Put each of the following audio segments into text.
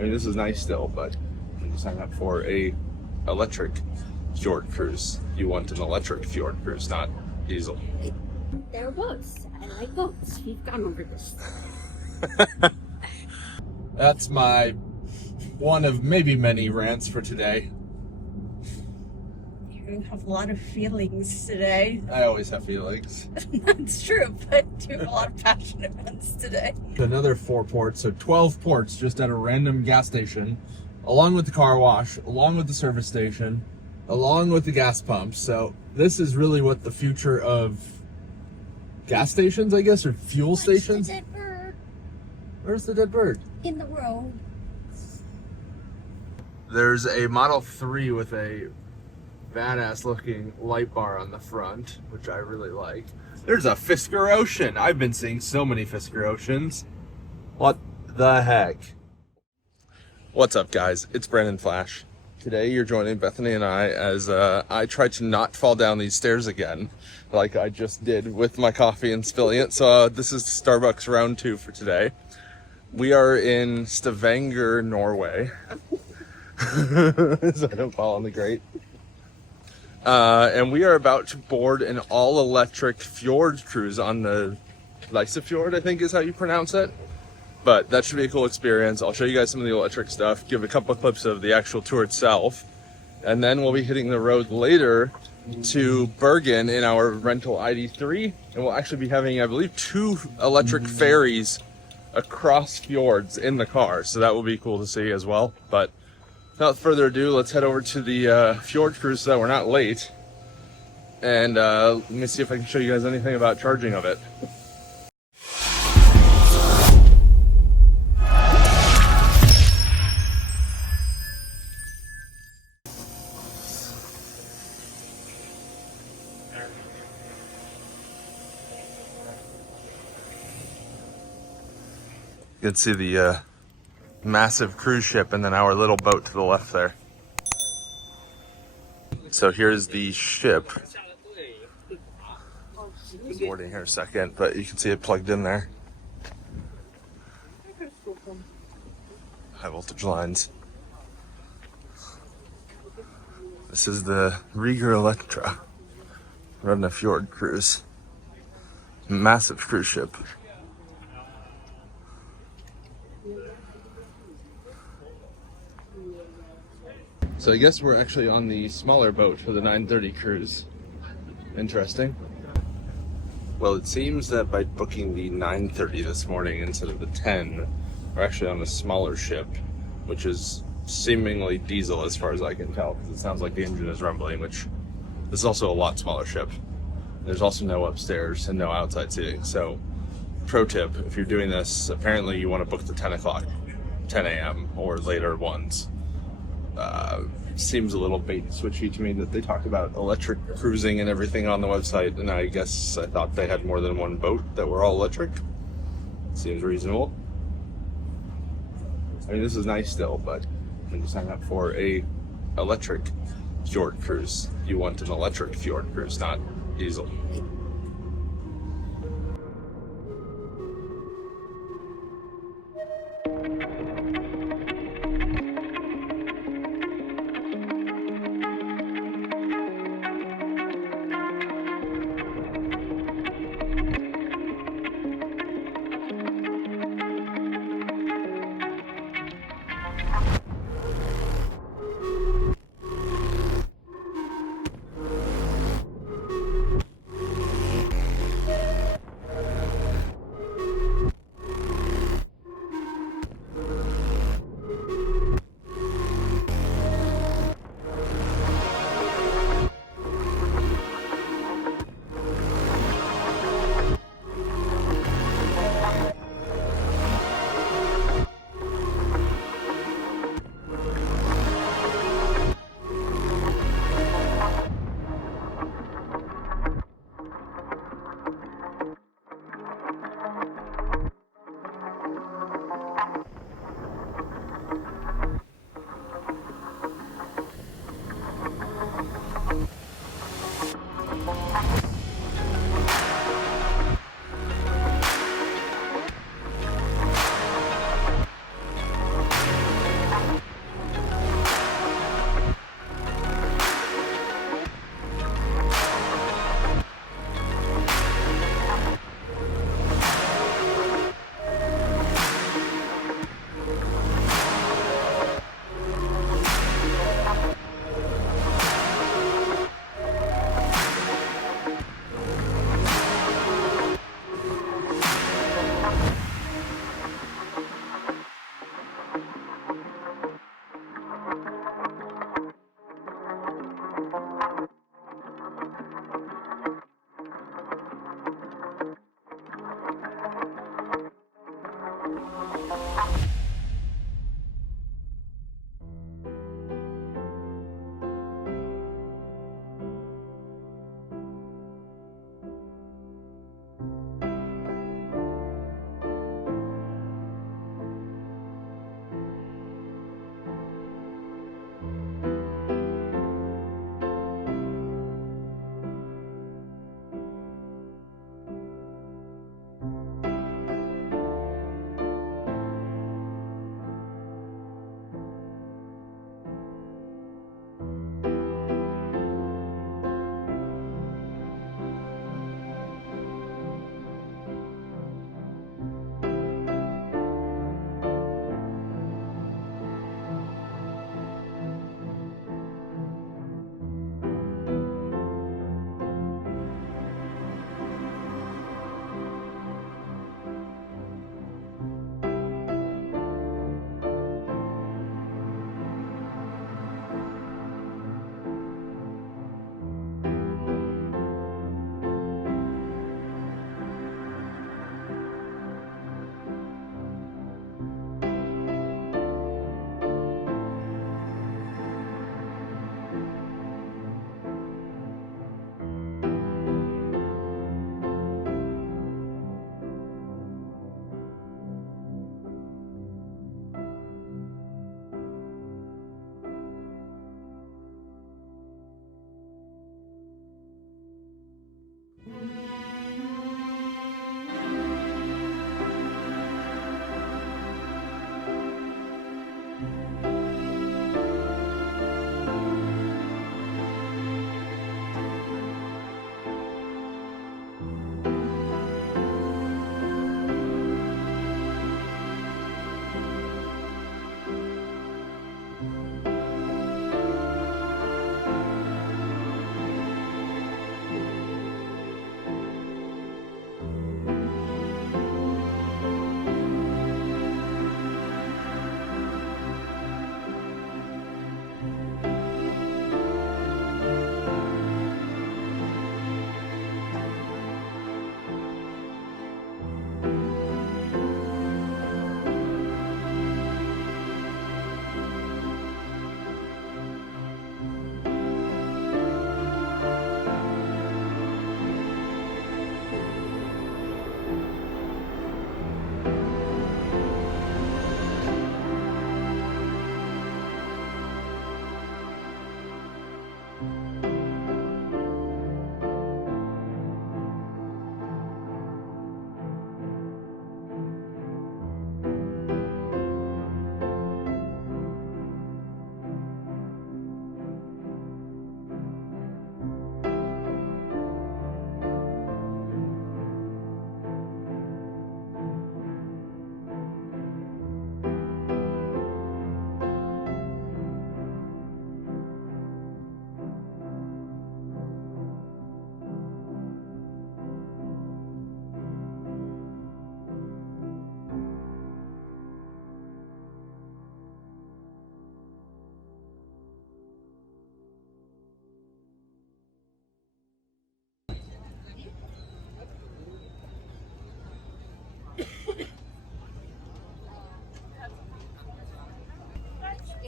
I mean, this is nice still, but when you sign up for a electric Fjord cruise, you want an electric Fjord cruise, not diesel. There are boats. I like boats. We've gone over this. That's my one of maybe many rants for today. You have a lot of feelings today. I always have feelings. That's true, but you have a lot of passionate ones today. Another 4 ports, so 12 ports just at a random gas station, along with the car wash, along with the service station, along with the gas pumps. So this is really what the future of gas stations, I guess, or fuel stations. The dead bird Where's the dead bird? in the road. There's a Model 3 with a badass looking light bar on the front, which I really like. There's a Fisker Ocean. I've been seeing so many Fisker Oceans. What the heck? What's up, guys? It's Brandon Flash. Today you're joining Bethany and I as I try to not fall down these stairs again, like I just did with my coffee and spilling it. So this is Starbucks round 2 for today. We are in Stavanger, Norway. So I don't fall on the grate. And we are about to board an all-electric Fjord cruise on the Fjord, I think is how you pronounce it. But that should be a cool experience. I'll show you guys some of the electric stuff, give a couple of clips of the actual tour itself, and then we'll be hitting the road later to Bergen in our rental ID.3, and we'll actually be having, I believe, 2 electric ferries across fjords in the car, so that will be cool to see as well. But without further ado, let's head over to the Fjord cruise so that we're not late, and let me see if I can show you guys anything about charging of it. You can see the massive cruise ship and then our little boat to the left there. So here's the ship. Boarding here in a second, but you can see it plugged in there. High voltage lines. This is the Rieger Electra running a Fjord cruise. Massive cruise ship. So I guess we're actually on the smaller boat for the 9:30 cruise. Interesting. Well, it seems that by booking the 9:30 this morning instead of the 10, we're actually on a smaller ship, which is seemingly diesel as far as I can tell, because it sounds like the engine is rumbling, which is also a lot smaller ship. There's also no upstairs and no outside seating. So, pro tip, if you're doing this, apparently you want to book the 10 a.m. or later ones. Seems a little bait and switchy to me that they talk about electric cruising and everything on the website, and I guess I thought they had more than one boat that were all electric. Seems reasonable. I mean, this is nice still, but when you sign up for a electric Fjord cruise, you want an electric Fjord cruise, not diesel.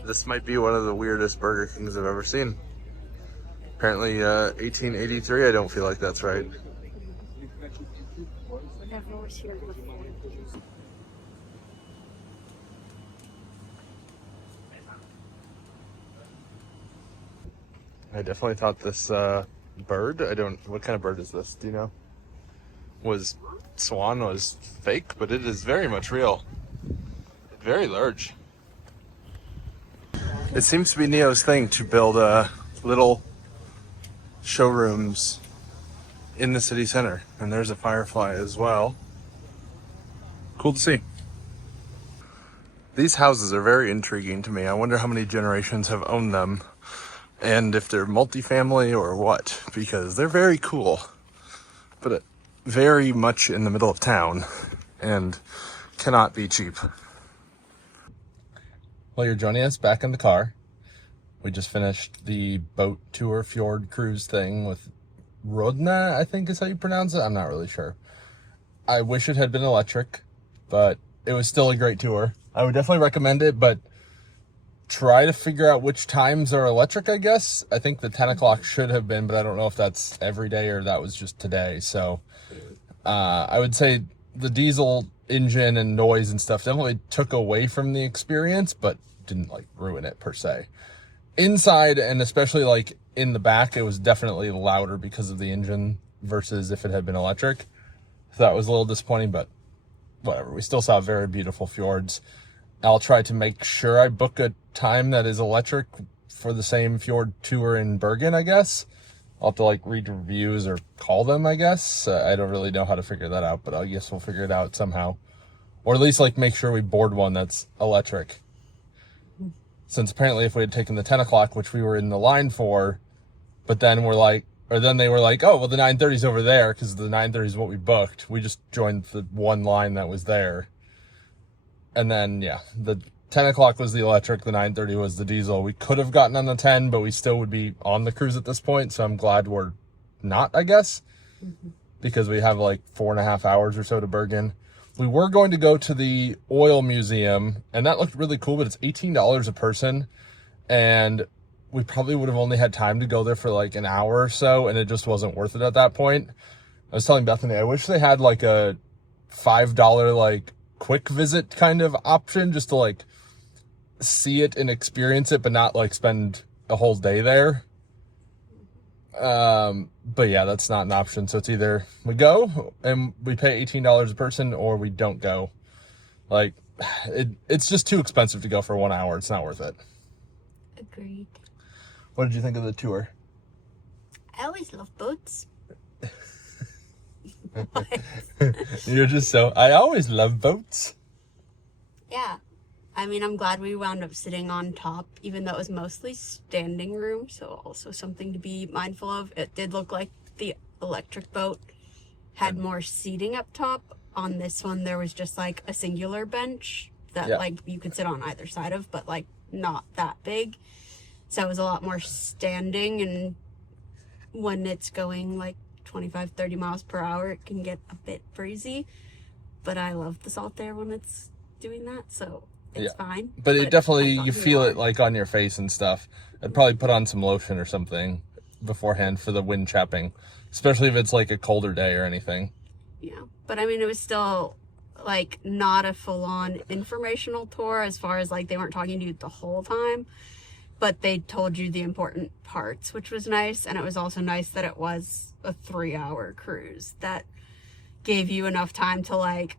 This might be one of the weirdest Burger Kings I've ever seen. Apparently 1883, I don't feel like that's right. Never was here before. I definitely thought this bird, what kind of bird is this, do you know? Swan was fake, but it is very much real. Very large. It seems to be Neo's thing to build little showrooms in the city center. And there's a Firefly as well. Cool to see. These houses are very intriguing to me. I wonder how many generations have owned them and if they're multifamily or what, because they're very cool, but very much in the middle of town and cannot be cheap. Well, you're joining us back in the car. We just finished the boat tour Fjord cruise thing with Rodna, I think is how you pronounce it. I'm not really sure. I wish it had been electric, but it was still a great tour. I would definitely recommend it, but try to figure out which times are electric, I guess. I think the 10 o'clock should have been, but I don't know if that's every day or that was just today. So I would say the diesel engine and noise and stuff definitely took away from the experience, but didn't like ruin it per se. Inside, and especially like in the back, it was definitely louder because of the engine versus if it had been electric. So that was a little disappointing, but whatever. We still saw very beautiful fjords. I'll try to make sure I book a time that is electric for the same fjord tour in Bergen, I guess. I'll have to like read reviews or call them, I guess. I don't really know how to figure that out, but I guess we'll figure it out somehow. Or at least like make sure we board one that's electric. Since apparently if we had taken the 10 o'clock, which we were in the line for, but then they were like, oh, well, the 9:30 is over there because the 9:30 is what we booked. We just joined the one line that was there. And then, yeah, the 10 o'clock was the electric, the 9:30 was the diesel. We could have gotten on the 10, but we still would be on the cruise at this point. So I'm glad we're not, I guess, because we have like 4.5 hours or so to Bergen. We were going to go to the oil museum, and that looked really cool, but it's $18 a person. And we probably would have only had time to go there for like an hour or so, and it just wasn't worth it at that point. I was telling Bethany, I wish they had like a $5 like quick visit kind of option just to like see it and experience it, but not like spend a whole day there. But yeah, that's not an option. So it's either we go and we pay $18 a person or we don't go. Like it's just too expensive to go for 1 hour. It's not worth it. Agreed. What did you think of the tour? I always love boats. You're just so, I always love boats. Yeah. I mean, I'm glad we wound up sitting on top, even though it was mostly standing room. So also something to be mindful of. It did look like the electric boat had more seating up top. On this one, there was just like a singular bench that like you could sit on either side of, but like not that big. So it was a lot more standing, and when it's going like 25-30 miles per hour, it can get a bit breezy, but I love the salt air when it's doing that, so it's fine. But it definitely, you feel it like on your face and stuff. I'd probably put on some lotion or something beforehand for the wind chapping, especially if it's like a colder day or anything. Yeah, but I mean, it was still like not a full-on informational tour as far as like they weren't talking to you the whole time, but they told you the important parts, which was nice. And it was also nice that it was a 3-hour cruise that gave you enough time to like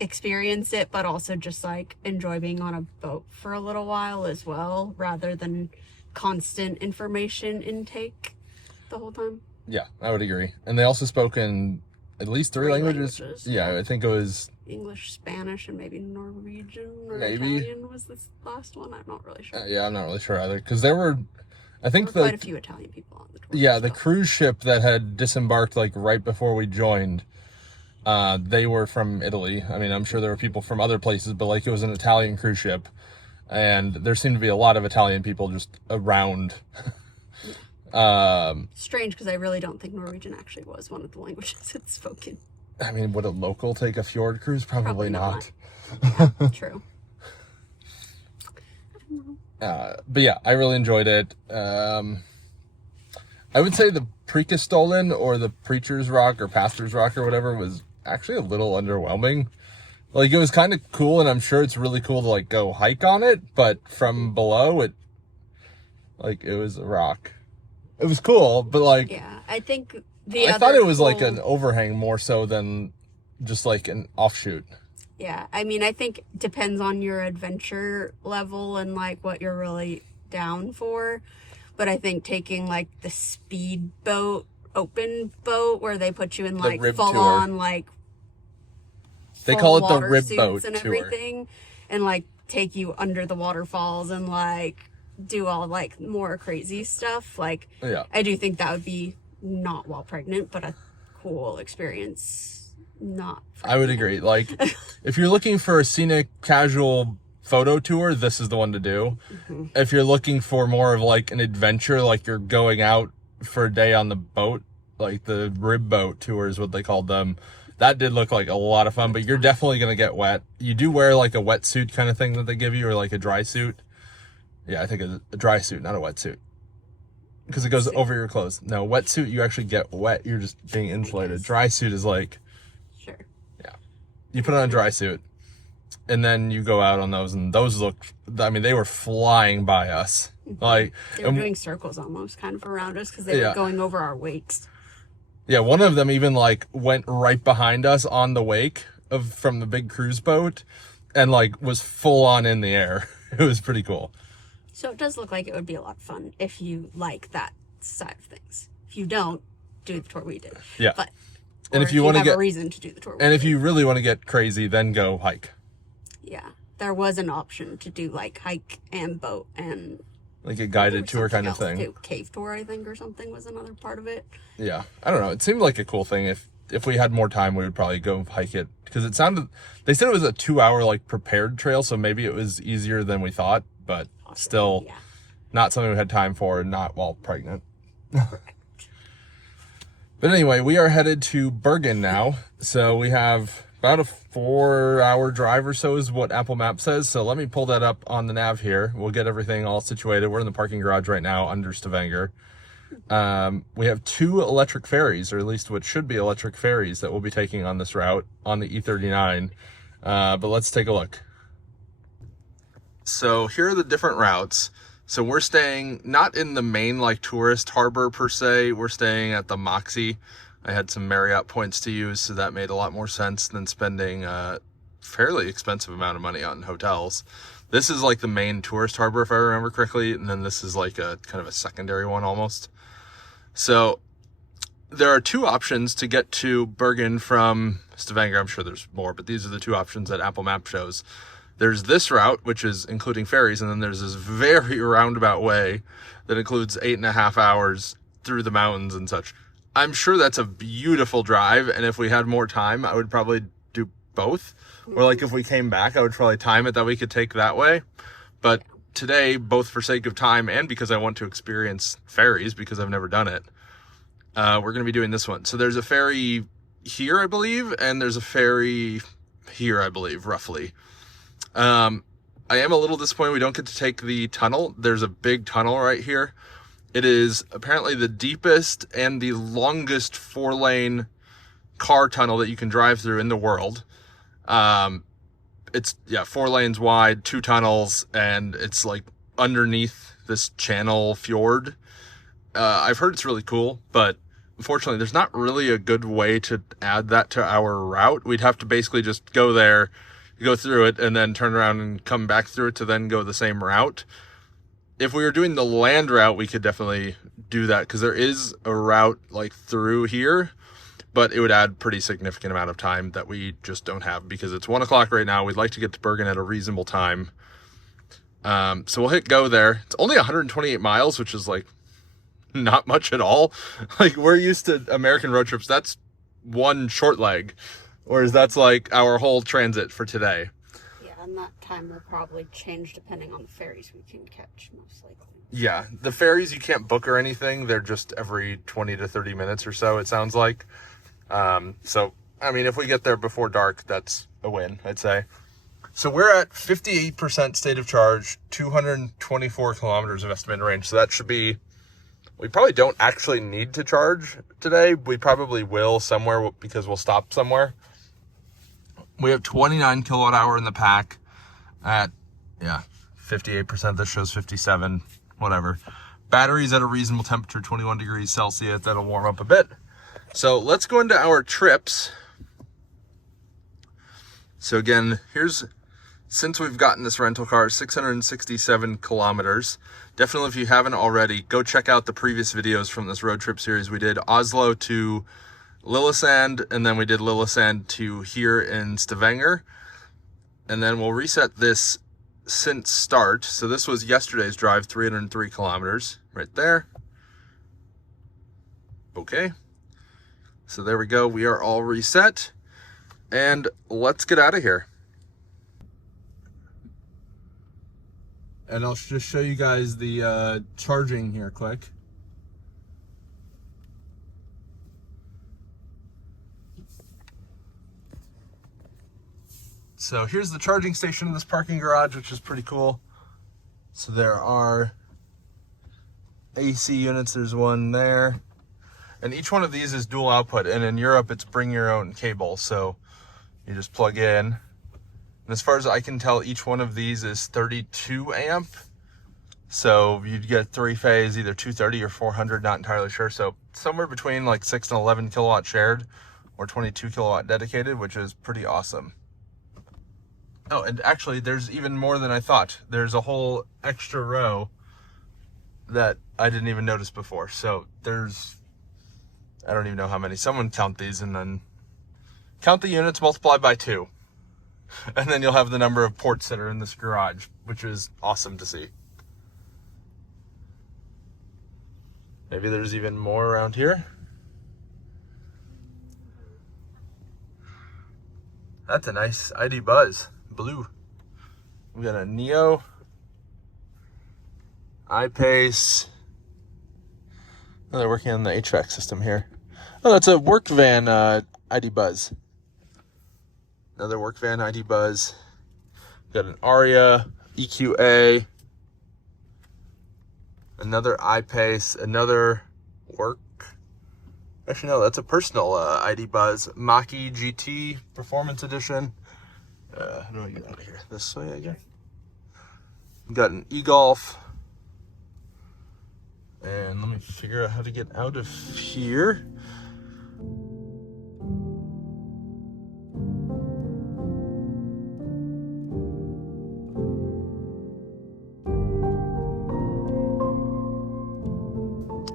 experience it, but also just like enjoy being on a boat for a little while as well, rather than constant information intake the whole time. Yeah, I would agree. And they also spoke in at least three languages. Yeah, I think it was English, Spanish, and maybe Norwegian or maybe Italian was this last one. I'm not really sure. Yeah, I'm not really sure either, because there were, I think quite a few Italian people on the tour. Yeah, the cruise ship that had disembarked like right before we joined, they were from Italy. I mean, I'm sure there were people from other places, but like it was an Italian cruise ship, and there seemed to be a lot of Italian people just around. Strange, because I really don't think Norwegian actually was one of the languages it's spoken. I mean, would a local take a fjord cruise? Probably not. Yeah, true. I don't But yeah, I really enjoyed it. I would say the Prekestolen or the Preacher's Rock or Pastor's Rock or whatever was actually a little underwhelming. Like, it was kind of cool, and I'm sure it's really cool to, like, go hike on it, but from below, it was a rock. It was cool, but, like... Yeah, I think I thought it was, like, an overhang more so than just, like, an offshoot. Yeah, I mean, I think it depends on your adventure level and, like, what you're really down for. But I think taking, like, the speedboat, open boat, where they put you in, like, full-on, like, they call it the rib suits boat and tour. everything, and, like, take you under the waterfalls and, like, do all, like, more crazy stuff. Like, yeah. I do think that would be not while pregnant, but a cool experience. I would agree. Like, if you're looking for a scenic, casual photo tour, this is the one to do. Mm-hmm. If you're looking for more of like an adventure, like you're going out for a day on the boat, like the rib boat tour is what they called them, that did look like a lot of fun, but you're definitely going to get wet. You do wear like a wetsuit kind of thing that they give you, or like a dry suit. Yeah, I think a dry suit, not a wetsuit, because it goes over your clothes. No, wetsuit, you actually get wet. You're just being insulated. Dry suit is like, sure. Yeah. You put on a dry suit, and then you go out on those, and those looked, I mean, they were flying by us. Like, they were doing circles almost kind of around us because they were going over our wakes. Yeah, one of them even like went right behind us on the wake from the big cruise boat and like was full on in the air. It was pretty cool. So it does look like it would be a lot of fun if you like that side of things. If you don't, do the tour we did. Yeah. But and if you want to get a reason to do the tour, and if you really want to get crazy, then go hike. Yeah, there was an option to do like hike and boat and like a guided tour kind of thing. Too. Cave tour, I think, or something was another part of it. Yeah, I don't know. It seemed like a cool thing. If we had more time, we would probably go hike it because it sounded. They said it was a 2-hour like prepared trail, so maybe it was easier than we thought, but still, not something we had time for, and not while pregnant. But anyway, we are headed to Bergen now, so we have about a 4-hour drive or so is what Apple Maps says. So let me pull that up on the nav here. We'll get everything all situated. We're in the parking garage right now under Stavanger. We have 2 electric ferries, or at least what should be electric ferries, that we'll be taking on this route on the E39. But let's take a look. So here are the different routes. So we're staying not in the main like tourist harbor per se. We're staying at the Moxie. I had some Marriott points to use, so that made a lot more sense than spending a fairly expensive amount of money on hotels. This is like the main tourist harbor, if I remember correctly, and then this is like a kind of a secondary one almost. So there are 2 options to get to Bergen from Stavanger. I'm sure there's more, but these are the 2 options that Apple Maps shows. There's this route, which is including ferries, and then there's this very roundabout way that includes 8.5 hours through the mountains and such. I'm sure that's a beautiful drive, and if we had more time, I would probably do both. Or like if we came back, I would probably time it that we could take that way. But today, both for sake of time and because I want to experience ferries, because I've never done it, we're going to be doing this one. So there's a ferry here, I believe, and there's a ferry here, I believe, roughly. I am a little disappointed we don't get to take the tunnel. There's a big tunnel right here. It is apparently the deepest and the longest 4-lane car tunnel that you can drive through in the world. It's 4 lanes wide, 2 tunnels, and it's like underneath this channel fjord. I've heard it's really cool, but unfortunately there's not really a good way to add that to our route. We'd have to basically just go there, go through it, and then turn around and come back through it to then go the same route. If we were doing the land route, we could definitely do that, because there is a route like through here, but it would add pretty significant amount of time that we just don't have, because it's 1 o'clock right now. We'd like to get to Bergen at a reasonable time. So we'll hit go there. It's only 128 miles, which is like not much at all. Like, we're used to American road trips. That's one short leg, whereas that's like our whole transit for today. And that time will probably change depending on the ferries we can catch, most likely. Yeah, the ferries you can't book or anything. They're just every 20 to 30 minutes or so, it sounds like. So, I mean, if we get there before dark, that's a win, I'd say. So we're at 58% state of charge, 224 kilometers of estimated range. So that should be, we probably don't actually need to charge today. We probably will somewhere because we'll stop somewhere. We have 29 kilowatt hour in the pack at, 58%. This shows 57, whatever. Batteries at a reasonable temperature, 21 degrees Celsius. That'll warm up a bit. So let's go into our trips. So again, since we've gotten this rental car, 667 kilometers. Definitely, if you haven't already, go check out the previous videos from this road trip series. We did Oslo to Lillesand, and then we did Lillesand to here in Stavanger. And then we'll reset this since start. So this was yesterday's drive, 303 kilometers right there. Okay. So there we go. We are all reset. And let's get out of here. And I'll just show you guys the charging here quick. So here's the charging station in this parking garage, which is pretty cool. So there are AC units, there's one there. And each one of these is dual output, and in Europe it's bring your own cable. So you just plug in. And as far as I can tell, each one of these is 32 amp. So you'd get 3-phase, either 230 or 400, not entirely sure. So somewhere between like 6 and 11 kilowatt shared or 22 kilowatt dedicated, which is pretty awesome. Oh, and actually there's even more than I thought. There's a whole extra row that I didn't even notice before. So there's, I don't even know how many. Someone count these and then count the units, multiply by 2. And then you'll have the number of ports that are in this garage, which is awesome to see. Maybe there's even more around here. That's a nice ID Buzz, blue. We got a Neo, iPace. Oh, they're working on the HVAC system here. Oh, that's a work van ID Buzz. Another work van ID Buzz. Got an Aria, EQA. Another iPace, another work. Actually, no, that's a personal ID Buzz. Mach-E GT Performance Edition. How do I get out of here? This way, I guess. Got an e-Golf. And let me figure out how to get out of here.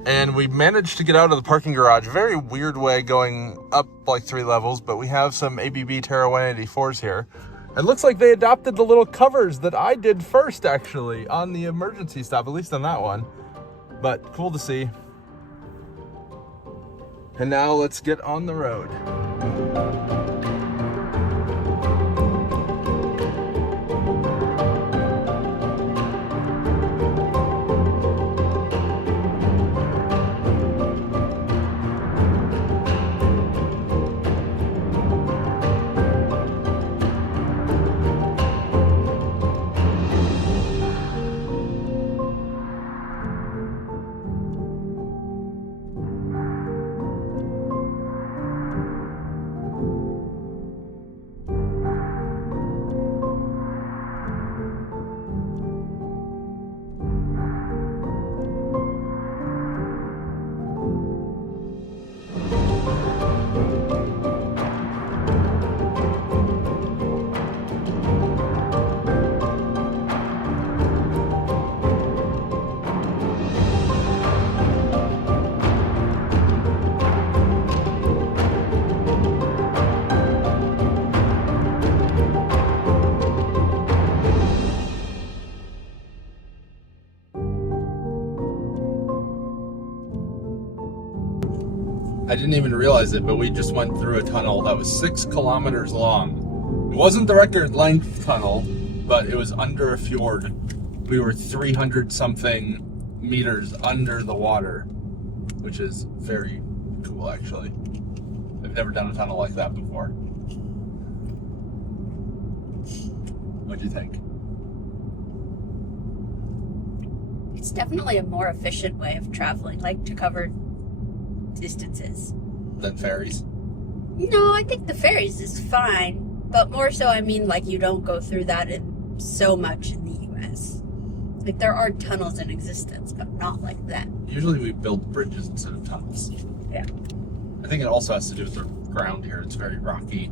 And we managed to get out of the parking garage. Very weird way, going up like 3 levels, but we have some ABB Terra 184s here. It looks like they adopted the little covers that I did first, actually, on the emergency stop, at least on that one. But cool to see. And now let's get on the road. I didn't even realize it, but we just went through a tunnel that was 6 kilometers long. It wasn't the record length tunnel, but it was under a fjord. We were 300 something meters under the water, which is very cool, actually. I've never done a tunnel like that before. What'd you think? It's definitely a more efficient way of traveling, like to cover distances. Than ferries? No, I think the ferries is fine, but more so, I mean, like you don't go through that in so much in the U.S. Like there are tunnels in existence, but not like that. Usually we build bridges instead of tunnels. Yeah. I think it also has to do with the ground here. It's very rocky.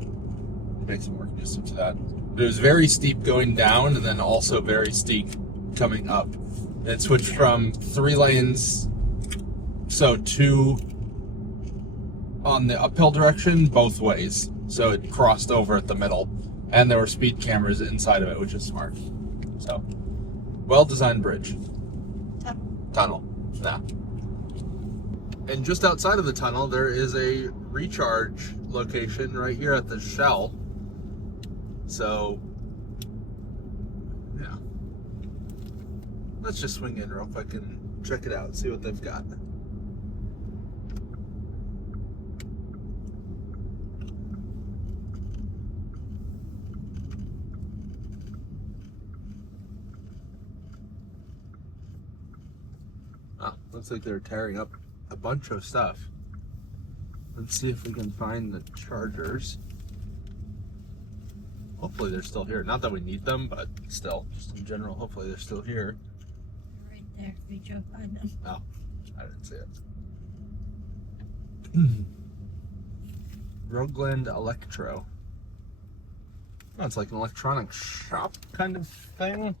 It makes it more conducive to that. But it was very steep going down and then also very steep coming up. And it switched from 3 lanes, so 2 on the uphill direction both ways. So it crossed over at the middle. And there were speed cameras inside of it, which is smart. So, well-designed bridge. Tunnel. Yeah. And just outside of the tunnel, there is a recharge location right here at the Shell. So, yeah. Let's just swing in real quick and check it out, see what they've got. Oh, looks like they're tearing up a bunch of stuff. Let's see if we can find the chargers. Hopefully they're still here. Not that we need them, but still, just in general, hopefully they're still here. Right there, we drove by them. Oh, I didn't see it. Rogueland Electro. Oh, it's like an electronic shop kind of thing.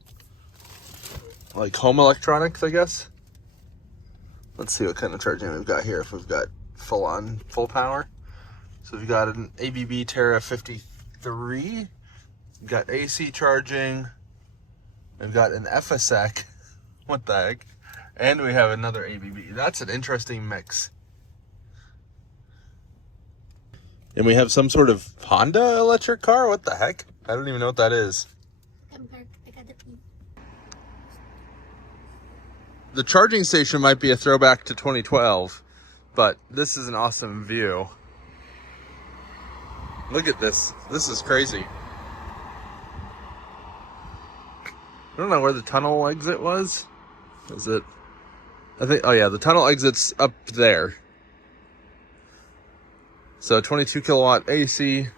Like home electronics, I guess. Let's see what kind of charging we've got here. If we've got full power. So we've got an ABB Terra 53. We've got AC charging. We've got an FSAC. What the heck? And we have another ABB. That's an interesting mix. And we have some sort of Honda electric car? What the heck? I don't even know what that is. The charging station might be a throwback to 2012, but this is an awesome view. Look at this. This is crazy. I don't know where the tunnel exit was. Is it? I think, oh yeah, the tunnel exit's up there. So 22 kilowatt AC,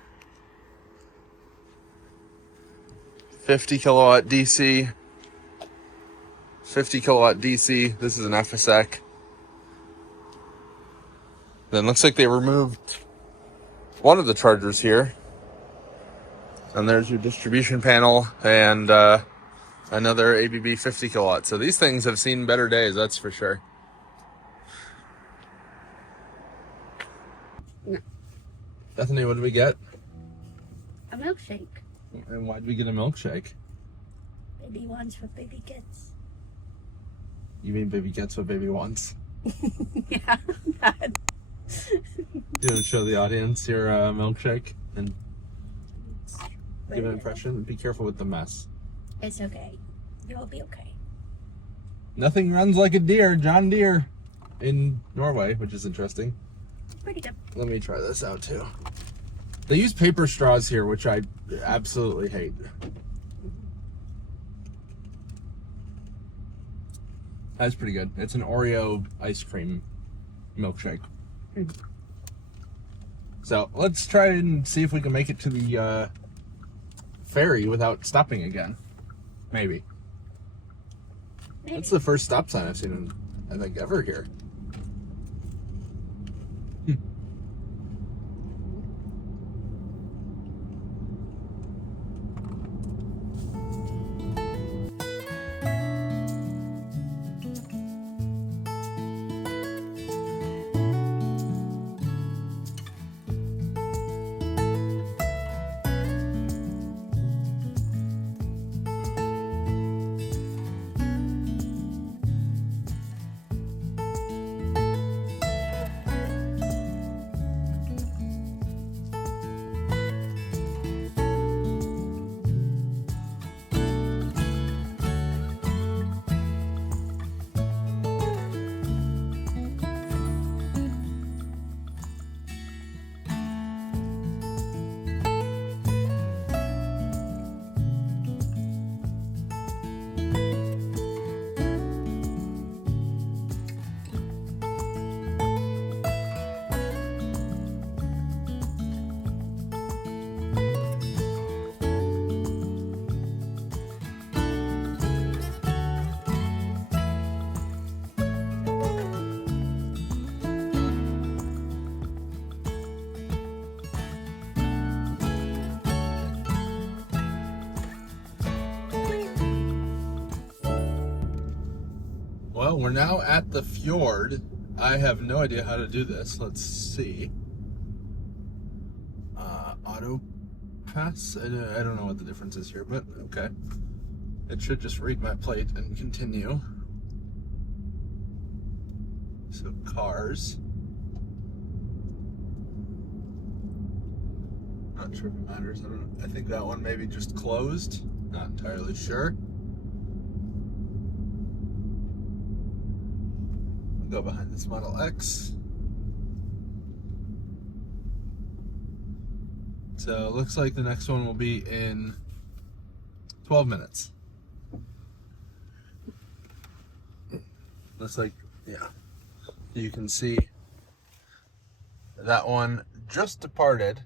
50 kilowatt DC, 50 kilowatt DC. This is an FSAC. Then looks like they removed one of the chargers here. And there's your distribution panel and another ABB 50 kilowatt. So these things have seen better days, that's for sure. No. Bethany, what did we get? A milkshake. And why did we get a milkshake? Baby ones for baby kids. You mean baby gets what baby wants? Yeah, that. You want to show the audience your milkshake and give an impression? Be careful with the mess. It's okay. You'll be okay. Nothing runs like a deer, John Deere, in Norway, which is interesting. Pretty good. Let me try this out too. They use paper straws here, which I absolutely hate. That's pretty good. It's an Oreo ice cream milkshake. So let's try and see if we can make it to the ferry without stopping again. Maybe. That's the first stop sign I've seen in, I think, ever here. So we're now at the Fjord. I have no idea how to do this. Let's see. AutoPASS. I don't know what the difference is here, but okay. It should just read my plate and continue. So cars. Not sure if it matters. I think that one maybe just closed. Not entirely sure. Go behind this Model X. So it looks like the next one will be in 12 minutes. Looks like, yeah. You can see that one just departed,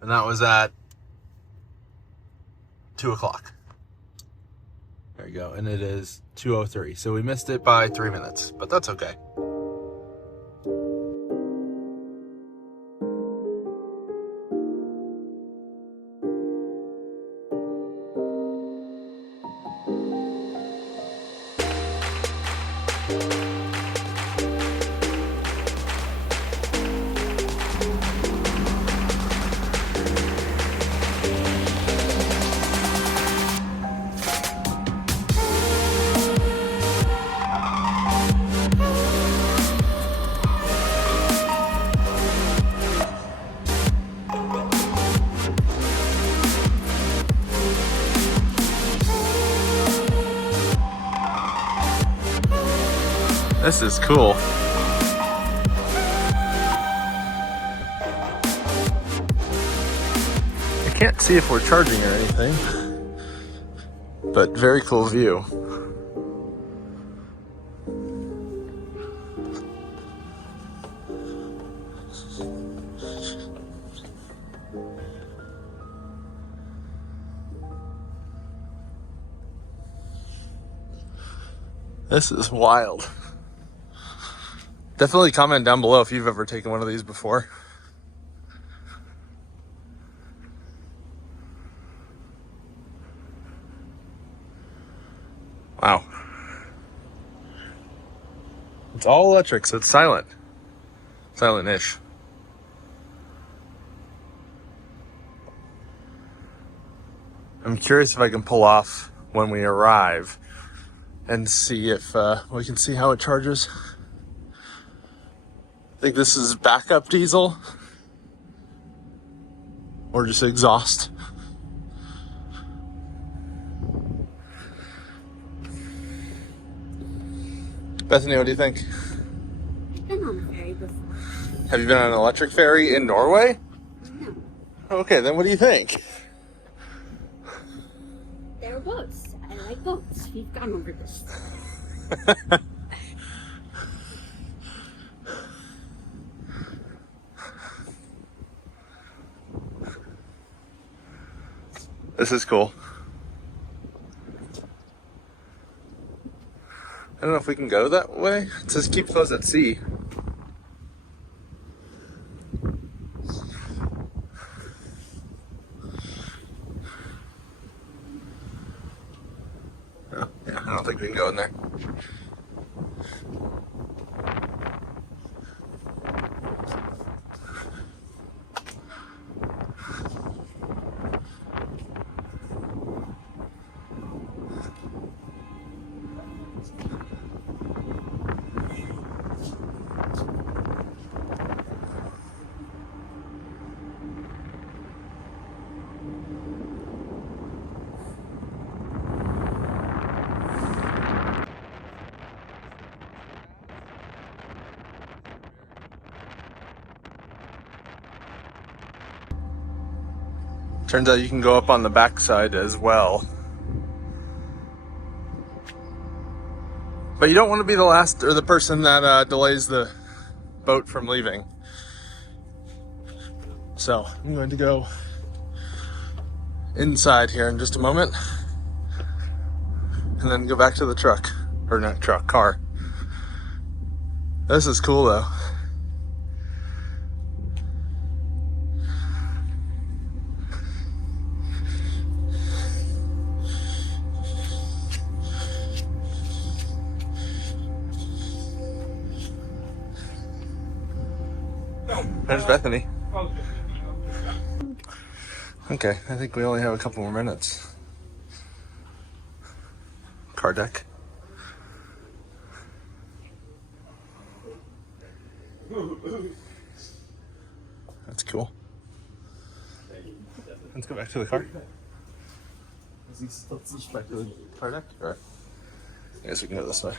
and that was at 2 o'clock. There you go, and it is 2:03. So we missed it by 3 minutes, but that's okay. This is cool. I can't see if we're charging or anything, but very cool view. This is wild. Definitely comment down below if you've ever taken one of these before. Wow. It's all electric, so it's silent. Silent-ish. I'm curious if I can pull off when we arrive and see if we can see how it charges. I think this is backup diesel or just exhaust. Bethany, what do you think? I've been on a ferry before. Have you been on an electric ferry in Norway? No. Okay, then what do you think? There are boats. I like boats. We've gone over this. This is cool. I don't know if we can go that way. It says keep close at sea. Oh, yeah, I don't think we can go in there. Turns out you can go up on the backside as well. But you don't want to be the last or the person that delays the boat from leaving. So I'm going to go inside here in just a moment and then go back to the truck, or not truck, car. This is cool though. There's Bethany. Okay, I think we only have a couple more minutes. Car deck. That's cool. Let's go back to the car. Back to the car deck? Or I guess we can go this way.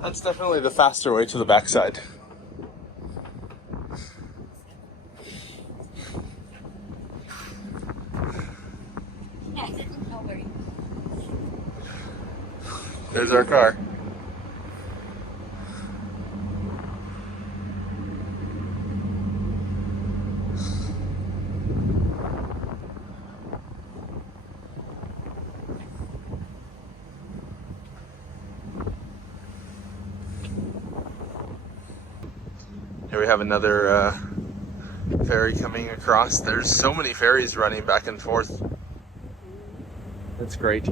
That's definitely the faster way to the backside. There's our car. Here we have another ferry coming across. There's so many ferries running back and forth. That's great.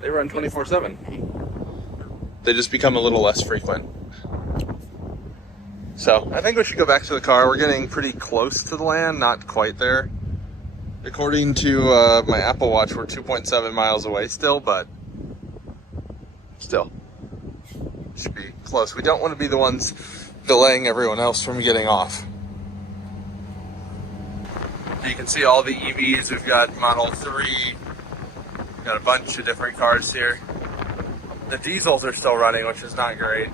They run 24/7. They just become a little less frequent. So I think we should go back to the car. We're getting pretty close to the land, not quite there. According to my Apple Watch, we're 2.7 miles away still, but still. Should be close. We don't want to be the ones delaying everyone else from getting off. You can see all the EVs. We've got Model 3. We've got a bunch of different cars here. The diesels are still running, which is not great.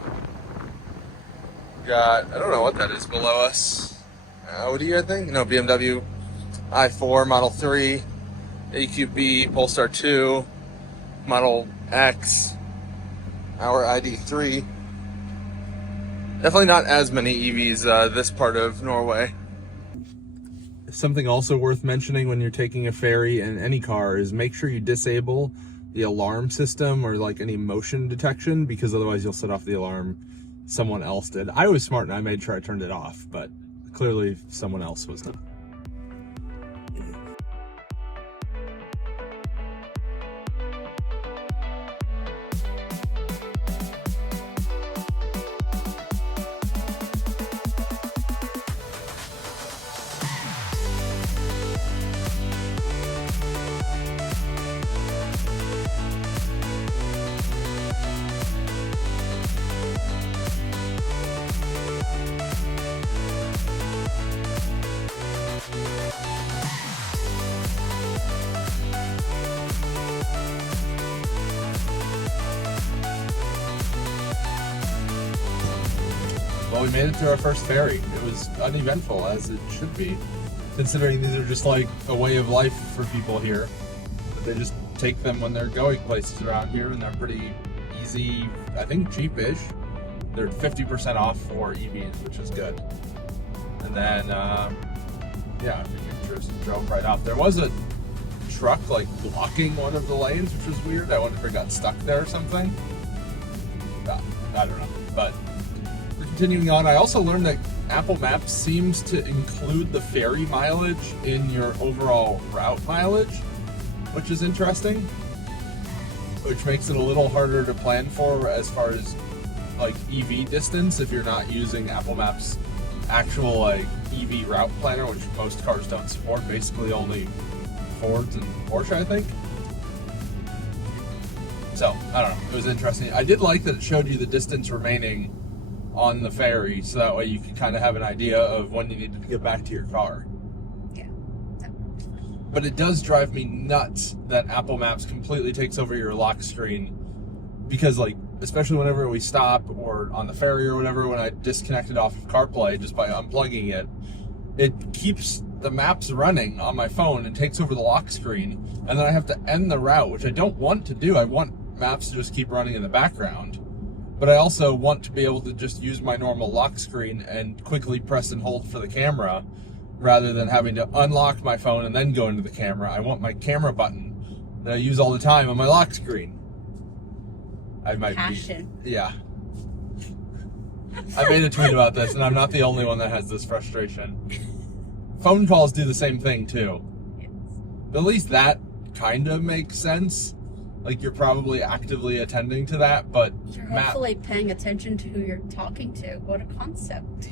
We've got, I don't know what that is below us. Audi, I think? No, BMW i4, Model 3, AQB, Polestar 2, Model X, our ID.3. Definitely not as many EVs this part of Norway. Something also worth mentioning when you're taking a ferry in any car is make sure you disable the alarm system or like any motion detection, because otherwise you'll set off the alarm someone else did. I was smart and I made sure I turned it off, but clearly someone else was not. Well, we made it to our first ferry. It was uneventful, as it should be, considering these are just like a way of life for people here. They just take them when they're going places around here, and they're pretty easy, I think cheap-ish. They're 50% off for EVs, which is good. And then, yeah, we just drove right off. There was a truck like blocking one of the lanes, which was weird. I wonder if it got stuck there or something. I don't know, but continuing on, I also learned that Apple Maps seems to include the ferry mileage in your overall route mileage, which is interesting, which makes it a little harder to plan for as far as like EV distance if you're not using Apple Maps actual like EV route planner, which most cars don't support, basically only Fords and Porsche, I think. So, I don't know, it was interesting. I did like that it showed you the distance remaining on the ferry, so that way you can kind of have an idea of when you need to get back to your car. Yeah. But it does drive me nuts that Apple Maps completely takes over your lock screen, because like, especially whenever we stop or on the ferry or whatever, when I disconnected off of CarPlay just by unplugging it, it keeps the map's running on my phone and takes over the lock screen, and then I have to end the route, which I don't want to do. I want maps to just keep running in the background, but I also want to be able to just use my normal lock screen and quickly press and hold for the camera, rather than having to unlock my phone and then go into the camera. I want my camera button that I use all the time on my lock screen. I might Passion. Yeah. I made a tweet about this, and I'm not the only one that has this frustration. Phone calls do the same thing, too. Yes. But at least that kind of makes sense. Like, you're probably actively attending to that, but... You're hopefully paying attention to who you're talking to. What a concept.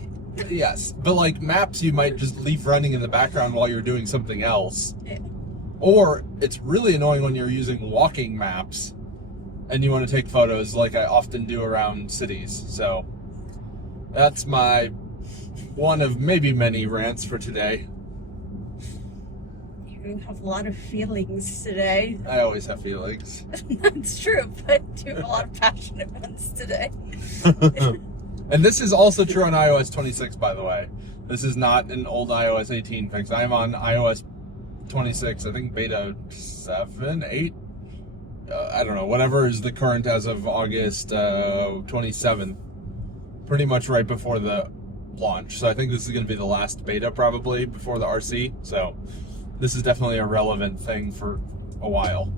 Yes, but like maps you might just leave running in the background while you're doing something else. Yeah. Or it's really annoying when you're using walking maps and you want to take photos like I often do around cities. So that's my one of maybe many rants for today. You have a lot of feelings today. I always have feelings. That's true, but you have a lot of passionate ones today. And this is also true on iOS 26, by the way. This is not an old iOS 18 fix. I am on iOS 26, I think beta 7, 8? I don't know, whatever is the current as of August 27th. Pretty much right before the launch. So I think this is going to be the last beta probably before the RC. So this is definitely a relevant thing for a while.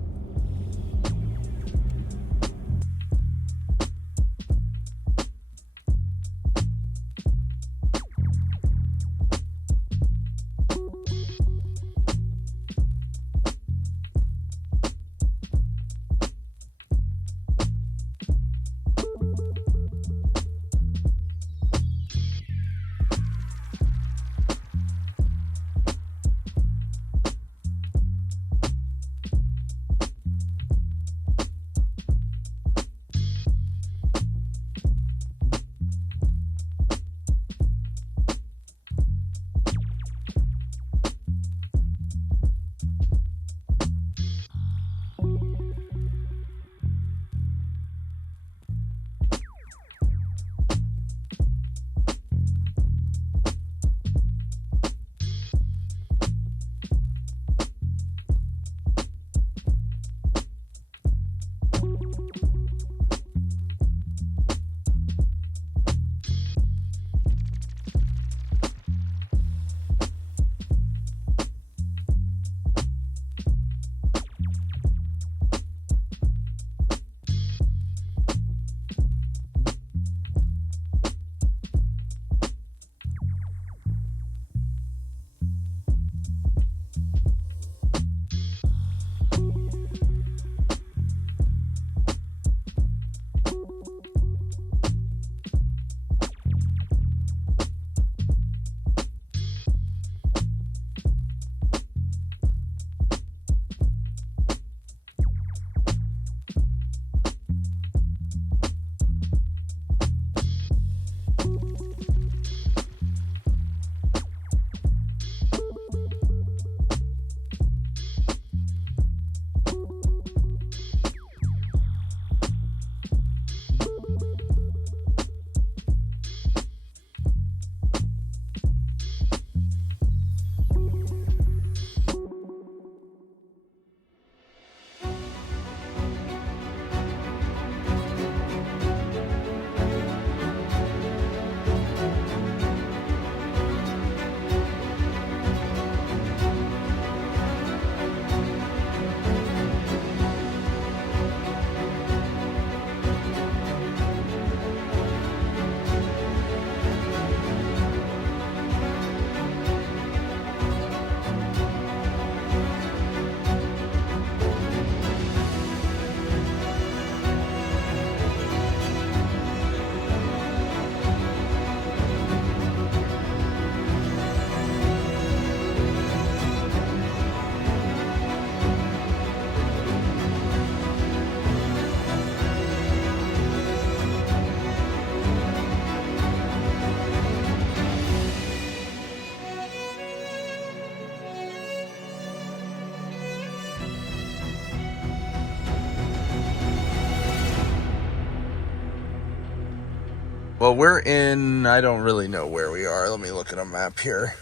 Well, we're in, I don't really know where we are. Let me look at a map here.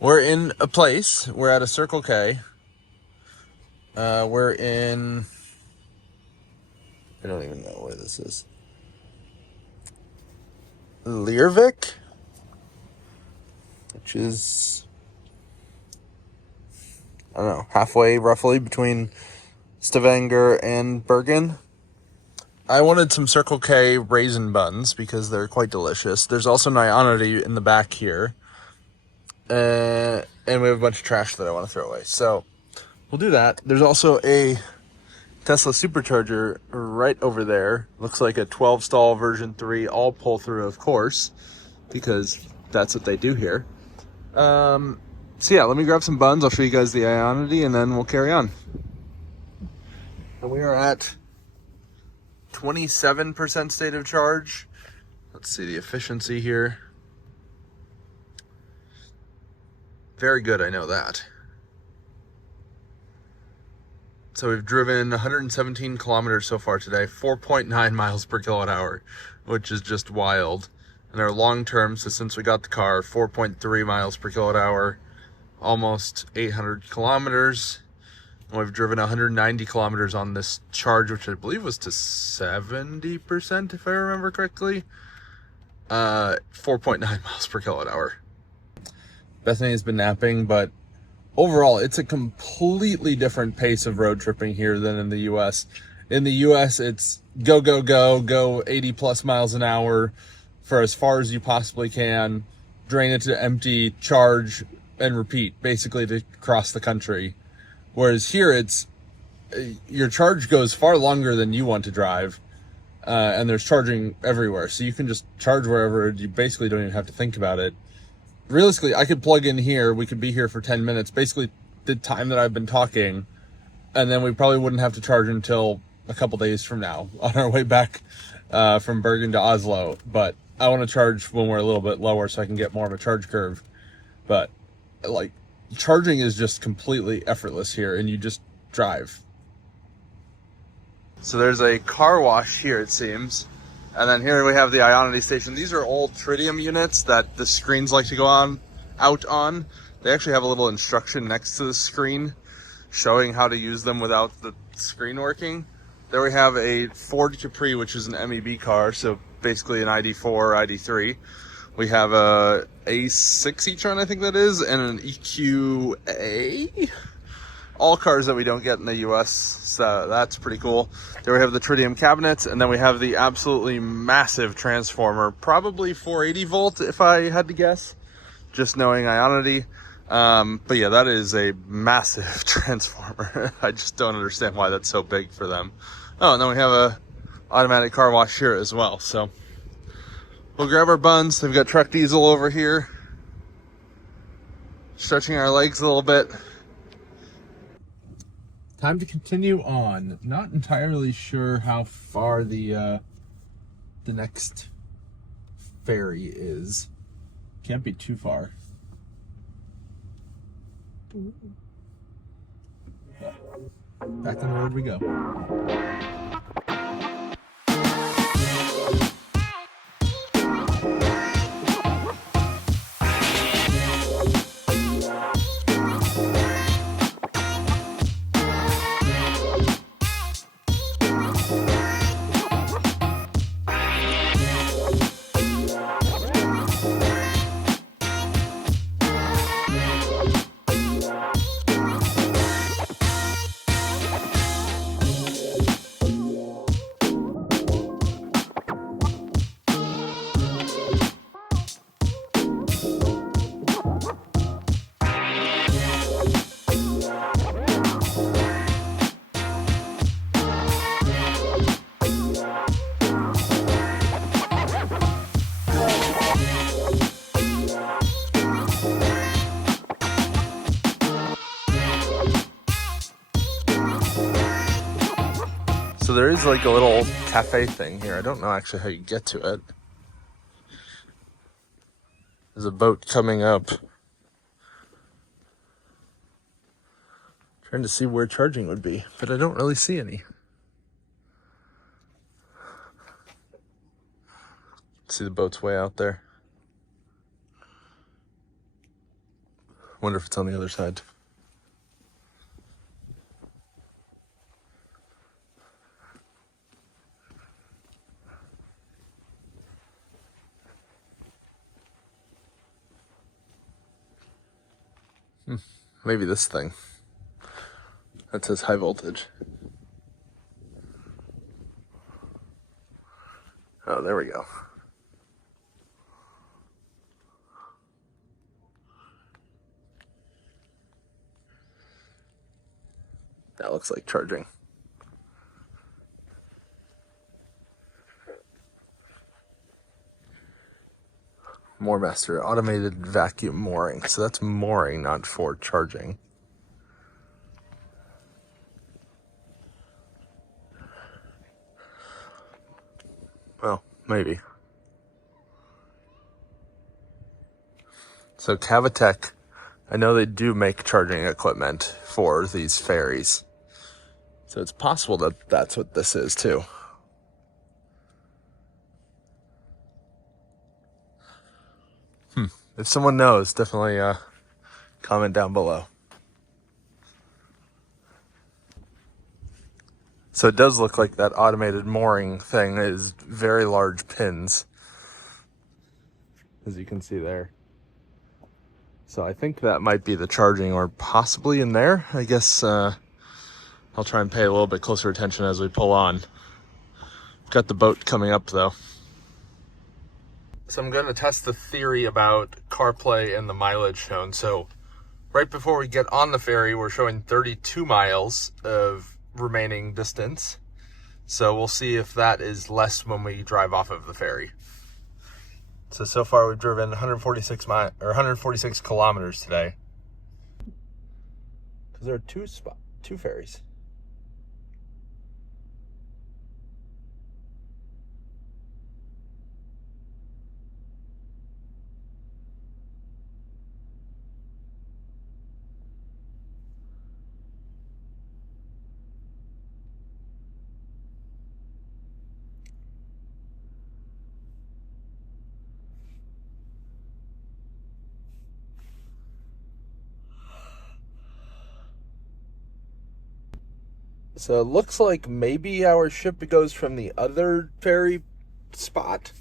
We're in a place. We're at a Circle K. We're in... I don't even know where this is. Learvik? Which is... I don't know, halfway roughly between Stavanger and Bergen. I wanted some Circle K raisin buns because they're quite delicious. There's also an Ionity in the back here. And we have a bunch of trash that I want to throw away. So we'll do that. There's also a Tesla supercharger right over there. Looks like a 12 stall version 3, all pull through, of course, because that's what they do here. So yeah, let me grab some buns. I'll show you guys the Ionity and then we'll carry on. And we are at 27% state of charge. Let's see the efficiency here. Very good, I know that. So we've driven 117 kilometers so far today, 4.9 miles per kilowatt hour, which is just wild. And our long term, so since we got the car, 4.3 miles per kilowatt hour, almost 800 kilometers. And we've driven 190 kilometers on this charge, which I believe was to 70%, if I remember correctly. 4.9 miles per kilowatt hour. Bethany has been napping, but overall, it's a completely different pace of road tripping here than in the US. In the US, it's go, go, go, go 80 plus miles an hour for as far as you possibly can, drain it to empty, charge, and repeat, basically to cross the country. Whereas here, it's your charge goes far longer than you want to drive, and there's charging everywhere. So you can just charge wherever. You basically don't even have to think about it. Realistically, I could plug in here. We could be here for 10 minutes, basically the time that I've been talking, and then we probably wouldn't have to charge until a couple days from now on our way back from Bergen to Oslo. But I want to charge when we're a little bit lower so I can get more of a charge curve. But like, charging is just completely effortless here, and you just drive. So there's a car wash here, it seems. And then here we have the Ionity station. These are old tritium units that the screens like to go out on. They actually have a little instruction next to the screen showing how to use them without the screen working. There we have a Ford Capri, which is an MEB car, so basically an ID.4, ID.3. We have a A6 e-tron, I think that is, and an EQA. All cars that we don't get in the US, so that's pretty cool. There we have the tritium cabinets, and then we have the absolutely massive transformer, probably 480 volt if I had to guess, just knowing Ionity. But yeah, that is a massive transformer. I just don't understand why that's so big for them. Oh, and then we have a automatic car wash here as well. So we'll grab our buns. They've got truck diesel over here, stretching our legs a little bit. Time to continue on. Not entirely sure how far the next ferry is. Can't be too far. Back on the road we go. So there is like a little cafe thing here. I don't know actually how you get to it. There's a boat coming up. Trying to see where charging would be, but I don't really see any. See the boat's way out there. Wonder if it's on the other side. Maybe this thing. That says high voltage. Oh, there we go. That looks like charging. Moormaster, automated vacuum mooring. So that's mooring, not for charging. Well, maybe. So Cavitec, I know they do make charging equipment for these ferries. So it's possible that that's what this is too. If someone knows, definitely comment down below. So it does look like that automated mooring thing is very large pins, as you can see there. So I think that might be the charging, or possibly in there. I guess I'll try and pay a little bit closer attention as we pull on. Got the boat coming up though. So I'm going to test the theory about CarPlay and the mileage shown. So right before we get on the ferry, we're showing 32 miles of remaining distance. So we'll see if that is less when we drive off of the ferry. So far we've driven 146 kilometers today. Because there are two ferries. So it looks like maybe our ship goes from the other ferry spot.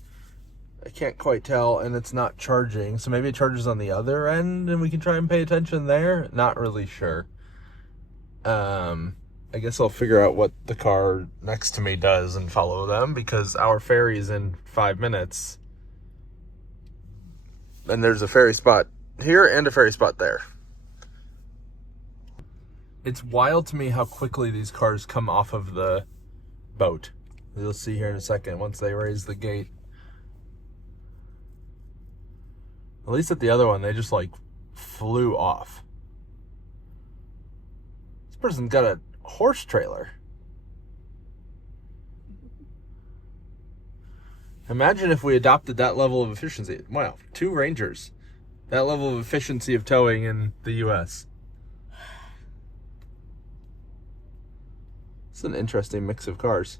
I can't quite tell, and it's not charging. So maybe it charges on the other end and we can try and pay attention there. Not really sure. I guess I'll figure out what the car next to me does and follow them, because our ferry is in 5 minutes. And there's a ferry spot here and a ferry spot there. It's wild to me how quickly these cars come off of the boat. You'll see here in a second once they raise the gate. At least at the other one, they just like flew off. This person's got a horse trailer. Imagine if we adopted that level of efficiency. Wow, 2 Rangers. That level of efficiency of towing in the US. It's an interesting mix of cars.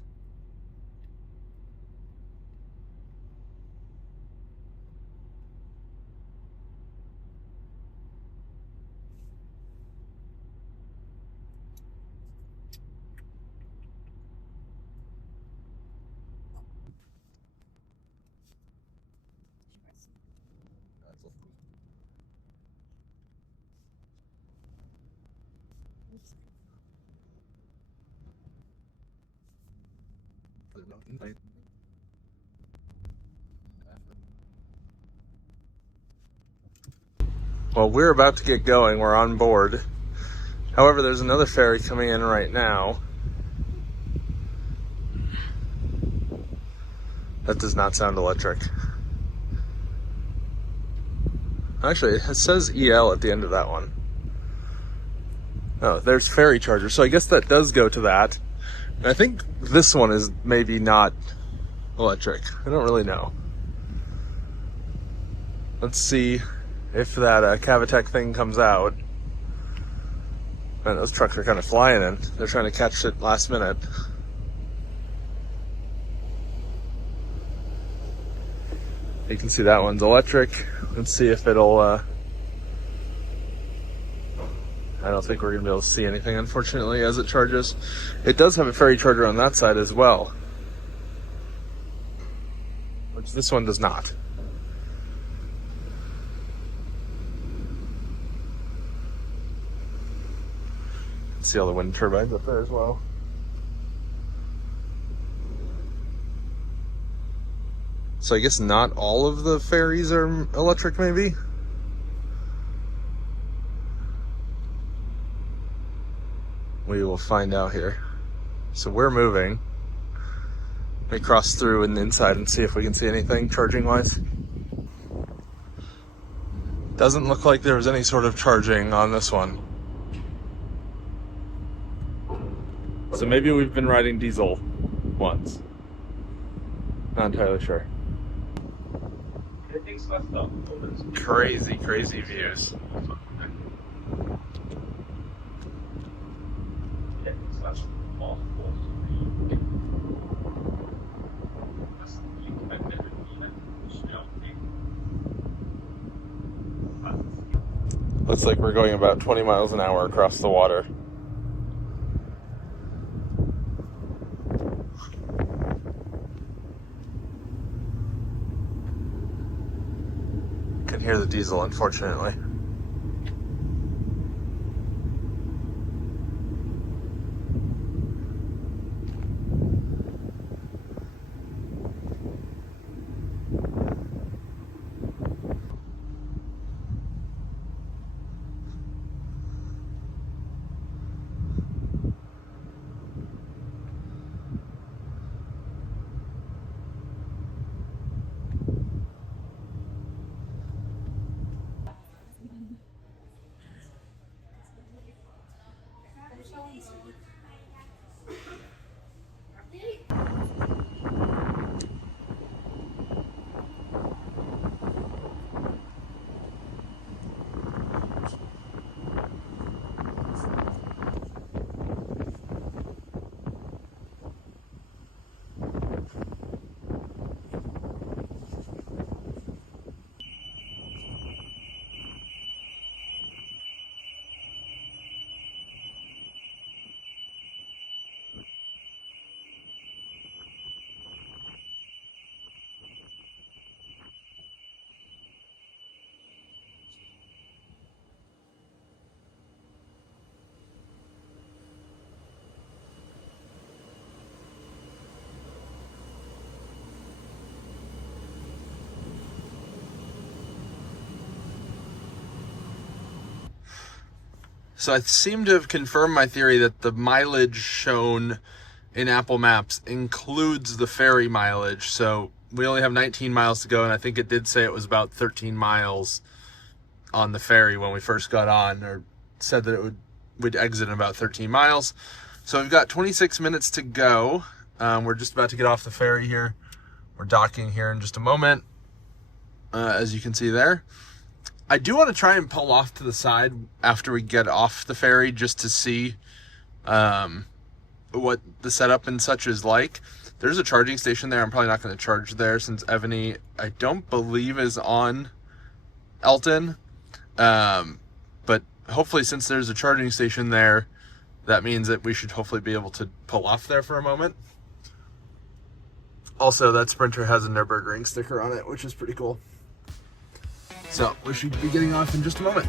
Well, we're about to get going. We're on board. However, there's another ferry coming in right now. That does not sound electric. Actually, it says EL at the end of that one. Oh, there's ferry charger. So I guess that does go to that. And I think this one is maybe not electric. I don't really know. Let's see if that Cavitec thing comes out. Man, those trucks are kind of flying in. They're trying to catch it last minute. You can see that one's electric. Let's see if it'll I don't think we're going to be able to see anything, unfortunately, as it charges. It does have a ferry charger on that side as well, which this one does not. See all the wind turbines up there as well. So I guess not all of the ferries are electric, maybe? We will find out here. So we're moving. Let me cross through and inside and see if we can see anything charging wise. Doesn't look like there was any sort of charging on this one. So maybe we've been riding diesel once. Not entirely sure. Crazy, crazy views. Looks like we're going about 20 miles an hour across the water. Can hear the diesel, unfortunately. So I seem to have confirmed my theory that the mileage shown in Apple Maps includes the ferry mileage. So we only have 19 miles to go, and I think it did say it was about 13 miles on the ferry when we first got on, or said that we'd exit in about 13 miles. So we've got 26 minutes to go. We're just about to get off the ferry here. We're docking here in just a moment, as you can see there. I do want to try and pull off to the side after we get off the ferry just to see what the setup and such is like. There's a charging station there. I'm probably not going to charge there since Evany, I don't believe, is on Elton. But hopefully, since there's a charging station there, that means that we should hopefully be able to pull off there for a moment. Also, that Sprinter has a Nürburgring sticker on it, which is pretty cool. So we should be getting off in just a moment.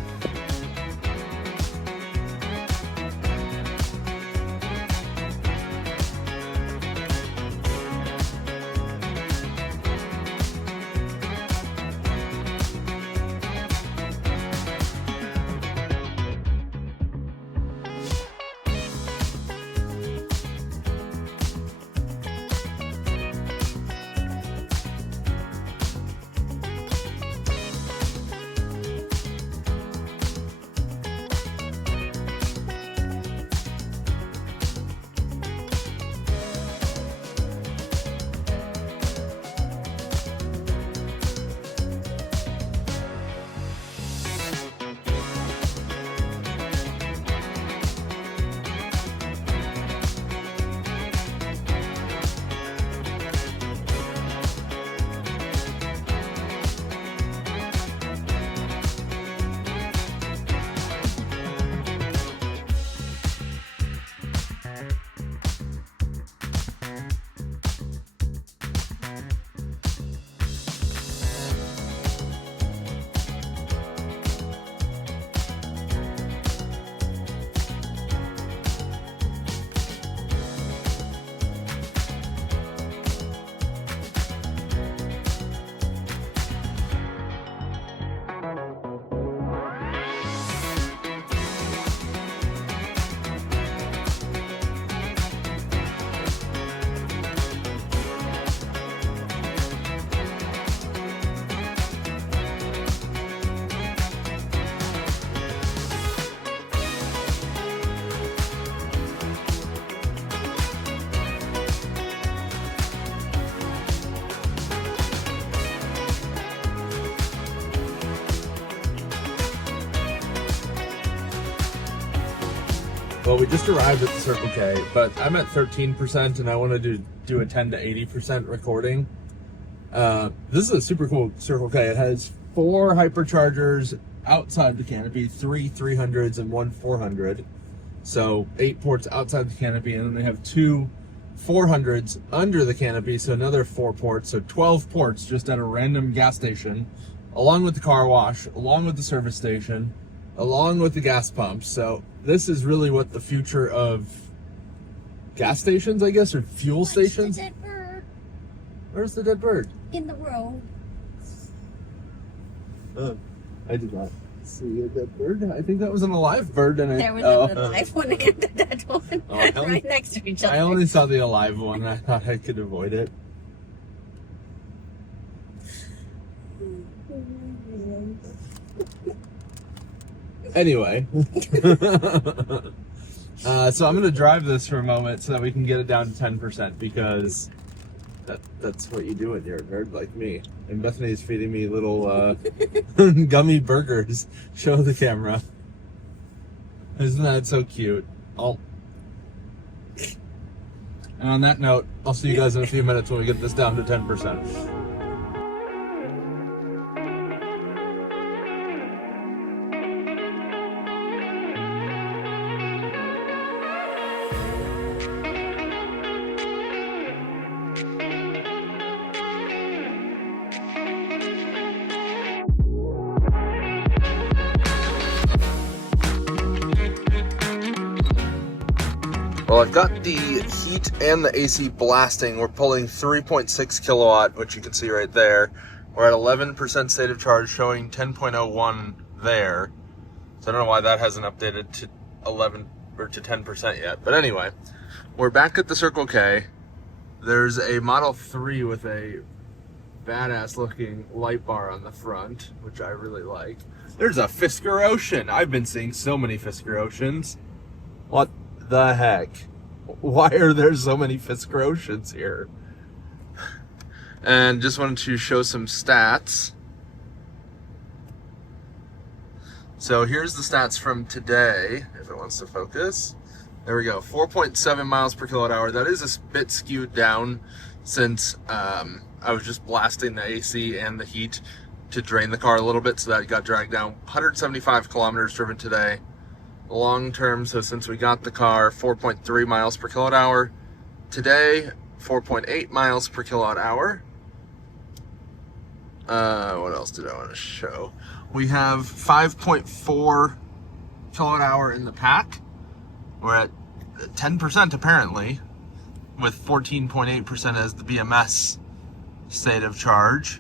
Well, we just arrived at the Circle K, but I'm at 13% and I want to do a 10 to 80% recording. This is a super cool Circle K. It has 4 hyperchargers outside the canopy, 3 300s and 1 400. So 8 ports outside the canopy, and then they have 2 400s under the canopy, so another 4 ports, so 12 ports just at a random gas station, along with the car wash, along with the service station, along with the gas pumps. So this is really what the future of gas stations, I guess, or fuel stations. The dead bird Where's the dead bird? in the road. I did not see a dead bird. I think that was an alive bird. And There was a live one and a dead one Oh, right next to each other. I only saw the alive one. I thought I could avoid it. Anyway, so I'm going to drive this for a moment so that we can get it down to 10% because that's what you do when you're a nerd like me. And Bethany's feeding me little gummy burgers. Show the camera. Isn't that so cute? Oh. And on that note, I'll see you guys in a few minutes when we get this down to 10%. Well, I've got the heat and the AC blasting. We're pulling 3.6 kilowatt, which you can see right there. We're at 11% state of charge, showing 10.01 there. So I don't know why that hasn't updated to 11 or to 10% yet. But anyway, we're back at the Circle K. There's a Model 3 with a badass looking light bar on the front, which I really like. There's a Fisker Ocean. I've been seeing so many Fisker Oceans. What the heck? Why are there so many Fisker Oceans here? And just wanted to show some stats. So here's the stats from today, if it wants to focus. There we go, 4.7 miles per kilowatt hour. That is a bit skewed down since I was just blasting the AC and the heat to drain the car a little bit, so that got dragged down. 175 kilometers driven today. Long term, so since we got the car, 4.3 miles per kilowatt hour. Today, 4.8 miles per kilowatt hour. What else did I want to show? We have 5.4 kilowatt hour in the pack. We're at 10% apparently, with 14.8% as the BMS state of charge.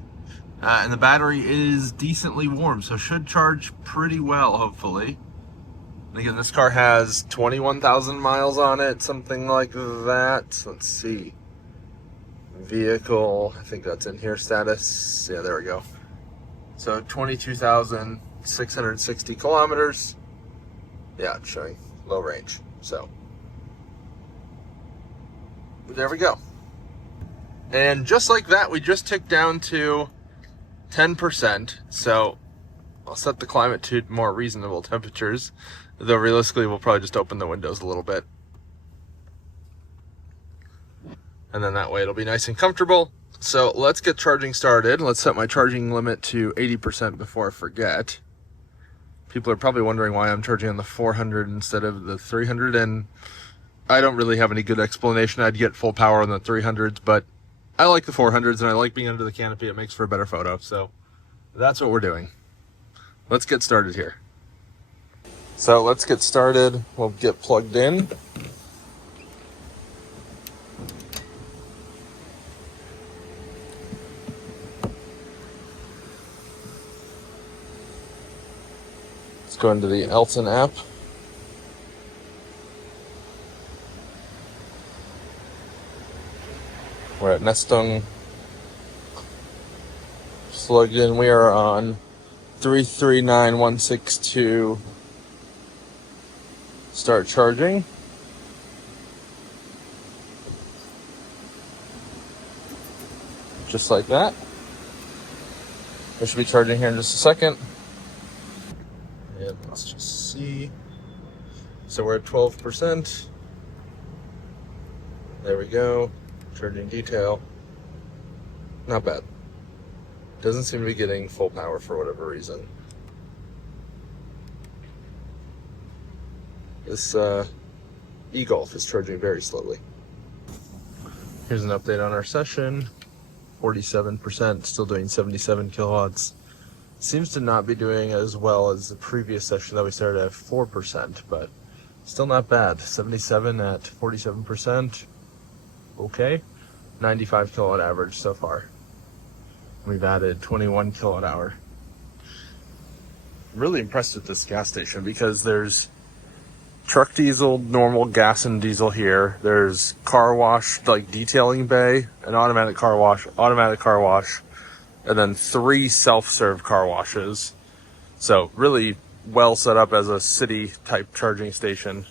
And the battery is decently warm, so should charge pretty well, hopefully. And again, this car has 21,000 miles on it, something like that. Let's see. Vehicle, I think that's in here, status. Yeah, there we go. So 22,660 kilometers. Yeah, it's showing low range. So there we go. And just like that, we just ticked down to 10%. So I'll set the climate to more reasonable temperatures. Though realistically, we'll probably just open the windows a little bit. And then that way it'll be nice and comfortable. So let's get charging started. Let's set my charging limit to 80% before I forget. People are probably wondering why I'm charging on the 400 instead of the 300. And I don't really have any good explanation. I'd get full power on the 300s, but I like the 400s and I like being under the canopy. It makes for a better photo. So that's what we're doing. Let's get started here. So let's get started. We'll get plugged in. Let's go into the Elton app. We're at Nestung. Plugged in. We are on 339162. Start charging. Just like that. We should be charging here in just a second. And let's just see. So we're at 12%. There we go. Charging detail. Not bad. Doesn't seem to be getting full power for whatever reason. This e-Golf is charging very slowly. Here's an update on our session. 47%, still doing 77 kilowatts. Seems to not be doing as well as the previous session that we started at 4%, but still not bad. 77 at 47%. Okay. 95 kilowatt average so far. We've added 21 kilowatt hour. I'm really impressed with this gas station because there's truck diesel, normal gas and diesel here. There's car wash, like detailing bay, an automatic car wash, and then 3 self-serve car washes. So really well set up as a city type charging station.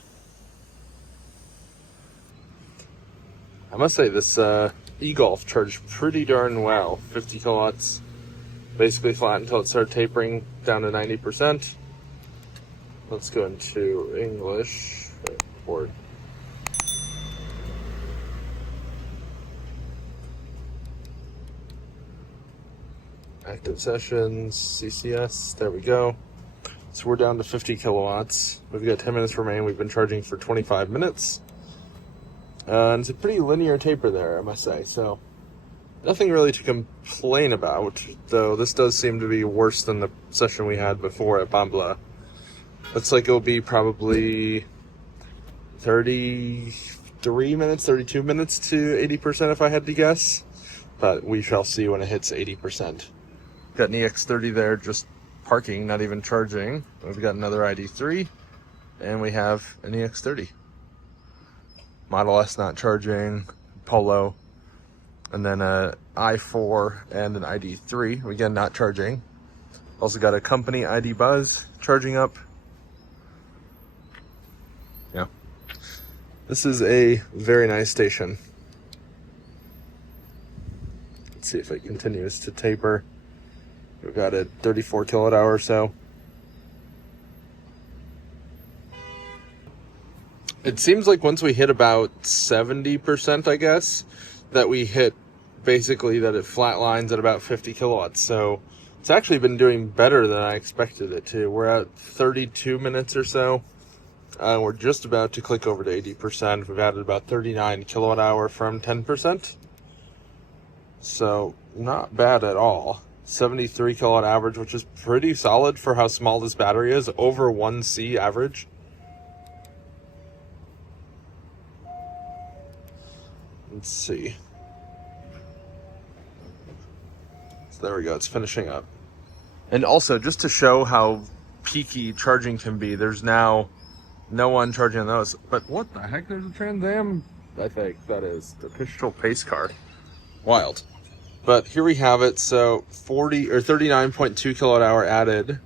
I must say this e-Golf charged pretty darn well. 50 kilowatts, basically flat until it started tapering down to 90%. Let's go into English. Board. Active sessions, CCS, there we go. So we're down to 50 kilowatts. We've got 10 minutes remaining. We've been charging for 25 minutes. And it's a pretty linear taper there, I must say. So nothing really to complain about, though this does seem to be worse than the session we had before at Bambla. Looks like it'll be probably 33 minutes, 32 minutes to 80% if I had to guess. But we shall see when it hits 80%. Got an EX30 there just parking, not even charging. We've got another ID.3, and we have an EX30. Model S not charging, Polo, and then a i4 and an ID.3, again not charging. Also got a company ID Buzz charging up. Yeah. This is a very nice station. Let's see if it continues to taper. We've got a 34 kilowatt hour or so. It seems like once we hit about 70%, I guess, that we hit basically that it flatlines at about 50 kilowatts. So it's actually been doing better than I expected it to. We're at 32 minutes or so. We're just about to click over to 80%. We've added about 39 kilowatt hour from 10%. So not bad at all. 73 kilowatt average, which is pretty solid for how small this battery is. Over 1C average. Let's see. So there we go, it's finishing up. And also, just to show how peaky charging can be, there's now no one charging on those. But what the heck? There's a Trans Am, I think that is. The Pistol Pace car. Wild. But here we have it. So 39.2 kilowatt hour added,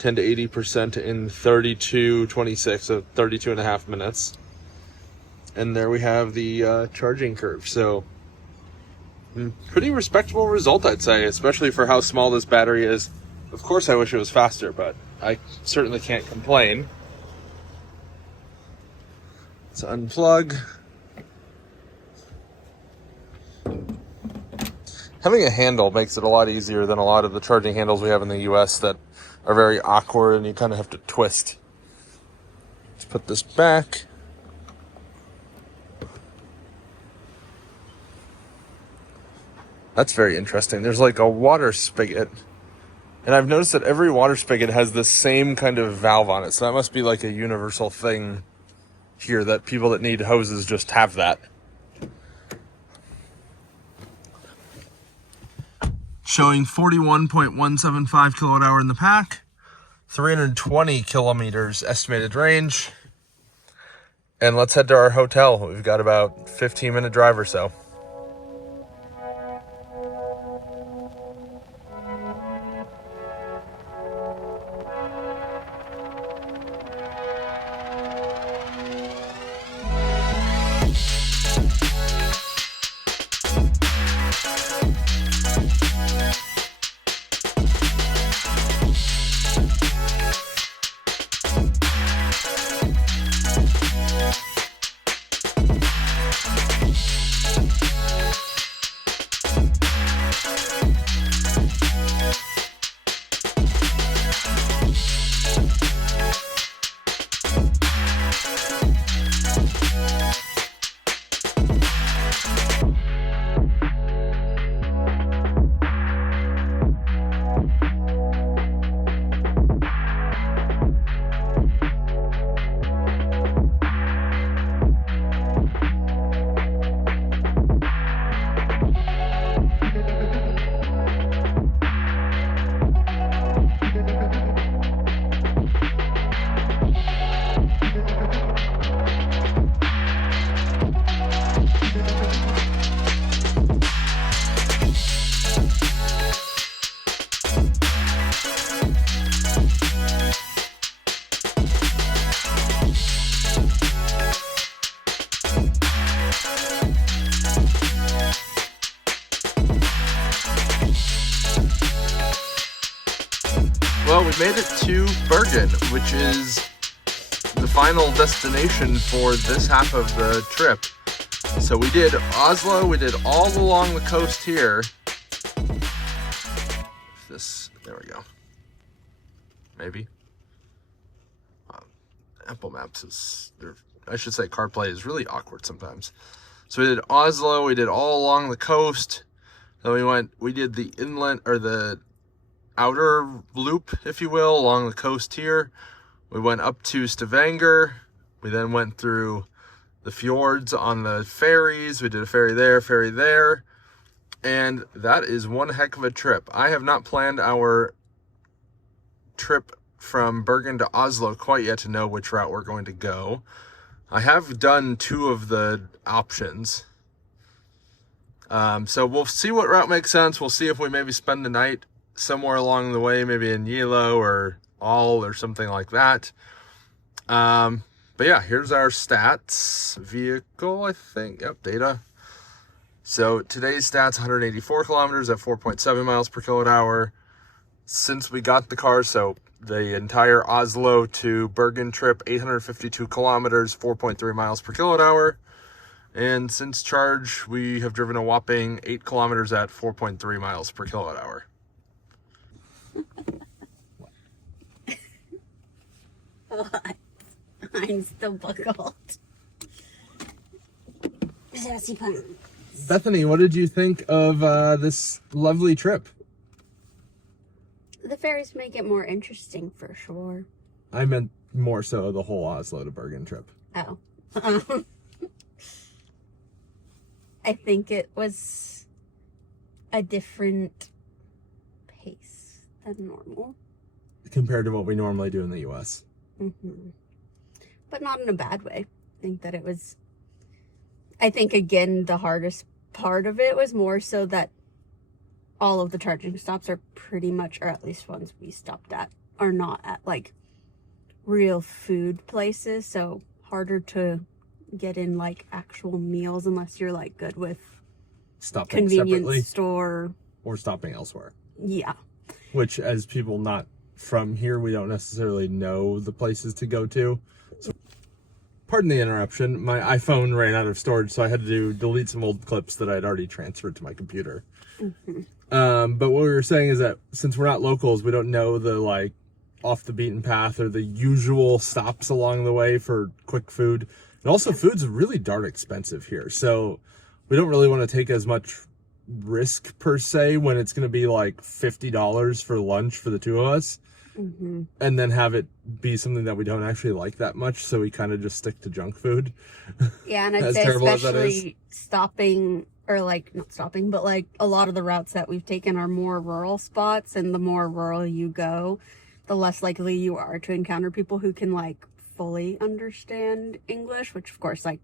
10 to 80% in 32.26, so 32 and a half minutes. And there we have the charging curve. So pretty respectable result, I'd say, especially for how small this battery is. Of course, I wish it was faster, but I certainly can't complain. Let's unplug. Having a handle makes it a lot easier than a lot of the charging handles we have in the US that are very awkward and you kind of have to twist. Let's put this back. That's very interesting. There's like a water spigot. And I've noticed that every water spigot has the same kind of valve on it. So that must be like a universal thing here, that people that need hoses just have that. Showing 41.175 kilowatt hour in the pack. 320 kilometers estimated range. And let's head to our hotel. We've got about 15-minute drive or so. made it to Bergen, which is the final destination for this half of the trip. So we did Oslo, we did all along the coast here. There we go. Maybe. Apple Maps is, I should say CarPlay is really awkward sometimes. So we did Oslo, we did all along the coast. Then we did the inland, or the outer loop, if you will, along the coast here. We went up to Stavanger. We then went through the fjords on the ferries. We did a ferry there. And that is one heck of a trip. I have not planned our trip from Bergen to Oslo quite yet to know which route we're going to go. I have done 2 of the options. So we'll see what route makes sense. We'll see if we maybe spend the night somewhere along the way, maybe in Yilo or All or something like that. But yeah, here's our stats. Vehicle, I think. Yep, data. So today's stats, 184 kilometers at 4.7 miles per kilowatt hour. Since we got the car, so the entire Oslo to Bergen trip, 852 kilometers, 4.3 miles per kilowatt hour. And since charge, we have driven a whopping 8 kilometers at 4.3 miles per kilowatt hour. What? I'm still buckled. Sassy pun. Bethany, what did you think of this lovely trip? The ferries make it more interesting for sure. I meant more so the whole Oslo to Bergen trip. Oh. I think it was a different pace than normal. Compared to what we normally do in the US. Mm-hmm. But not in a bad way. I think again, the hardest part of it was more so that all of the charging stops are pretty much, or at least ones we stopped at, are not at like real food places. So harder to get in like actual meals unless you're like good with Stopping convenience separately store or stopping elsewhere. Yeah. Which, as people not from here, we don't necessarily know the places to go to. So, pardon the interruption. My iPhone ran out of storage, so I had to delete some old clips that I had already transferred to my computer. Mm-hmm. But what we were saying is that since we're not locals, we don't know the like off the beaten path or the usual stops along the way for quick food. And also food's really darn expensive here. So we don't really want to take as much risk per se when it's going to be like $50 for lunch for the 2 of us. Mm-hmm. And then have it be something that we don't actually like that much. So we kind of just stick to junk food. Yeah, and I'd As say terrible as that especially stopping, or like not stopping, but like a lot of the routes that we've taken are more rural spots, and the more rural you go, the less likely you are to encounter people who can like fully understand English, which of course like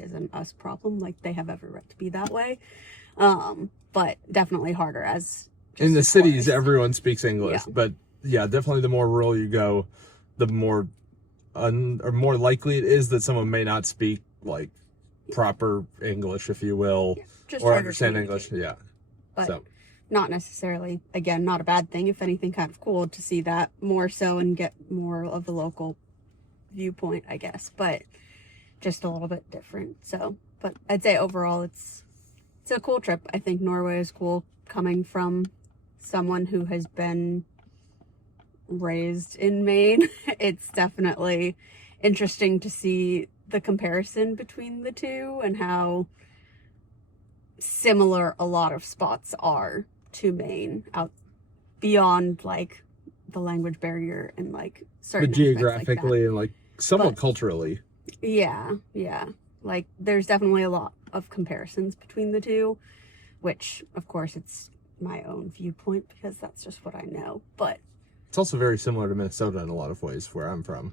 isn't us problem. Like they have every right to be that way. But definitely harder as in the just cities, tourists. everyone speaks English, Yeah. but yeah, definitely the more rural you go, the more or more likely it is that someone may not speak like proper English, if you will, Just or harder to understand communicate. English. Yeah. But So not necessarily, again, not a bad thing. If anything, kind of cool to see that more so and get more of the local viewpoint, I guess. But just a little bit different. So, but I'd say overall, it's a cool trip. I think Norway is cool coming from someone who has been raised in Maine. It's definitely interesting to see the comparison between the two and how similar a lot of spots are to Maine, out beyond like the language barrier and like certain but aspects geographically and like somewhat But- culturally. yeah, like there's definitely a lot of comparisons between the two, which of course it's my own viewpoint because that's just what I know, but It's also very similar to Minnesota in a lot of ways where I'm from.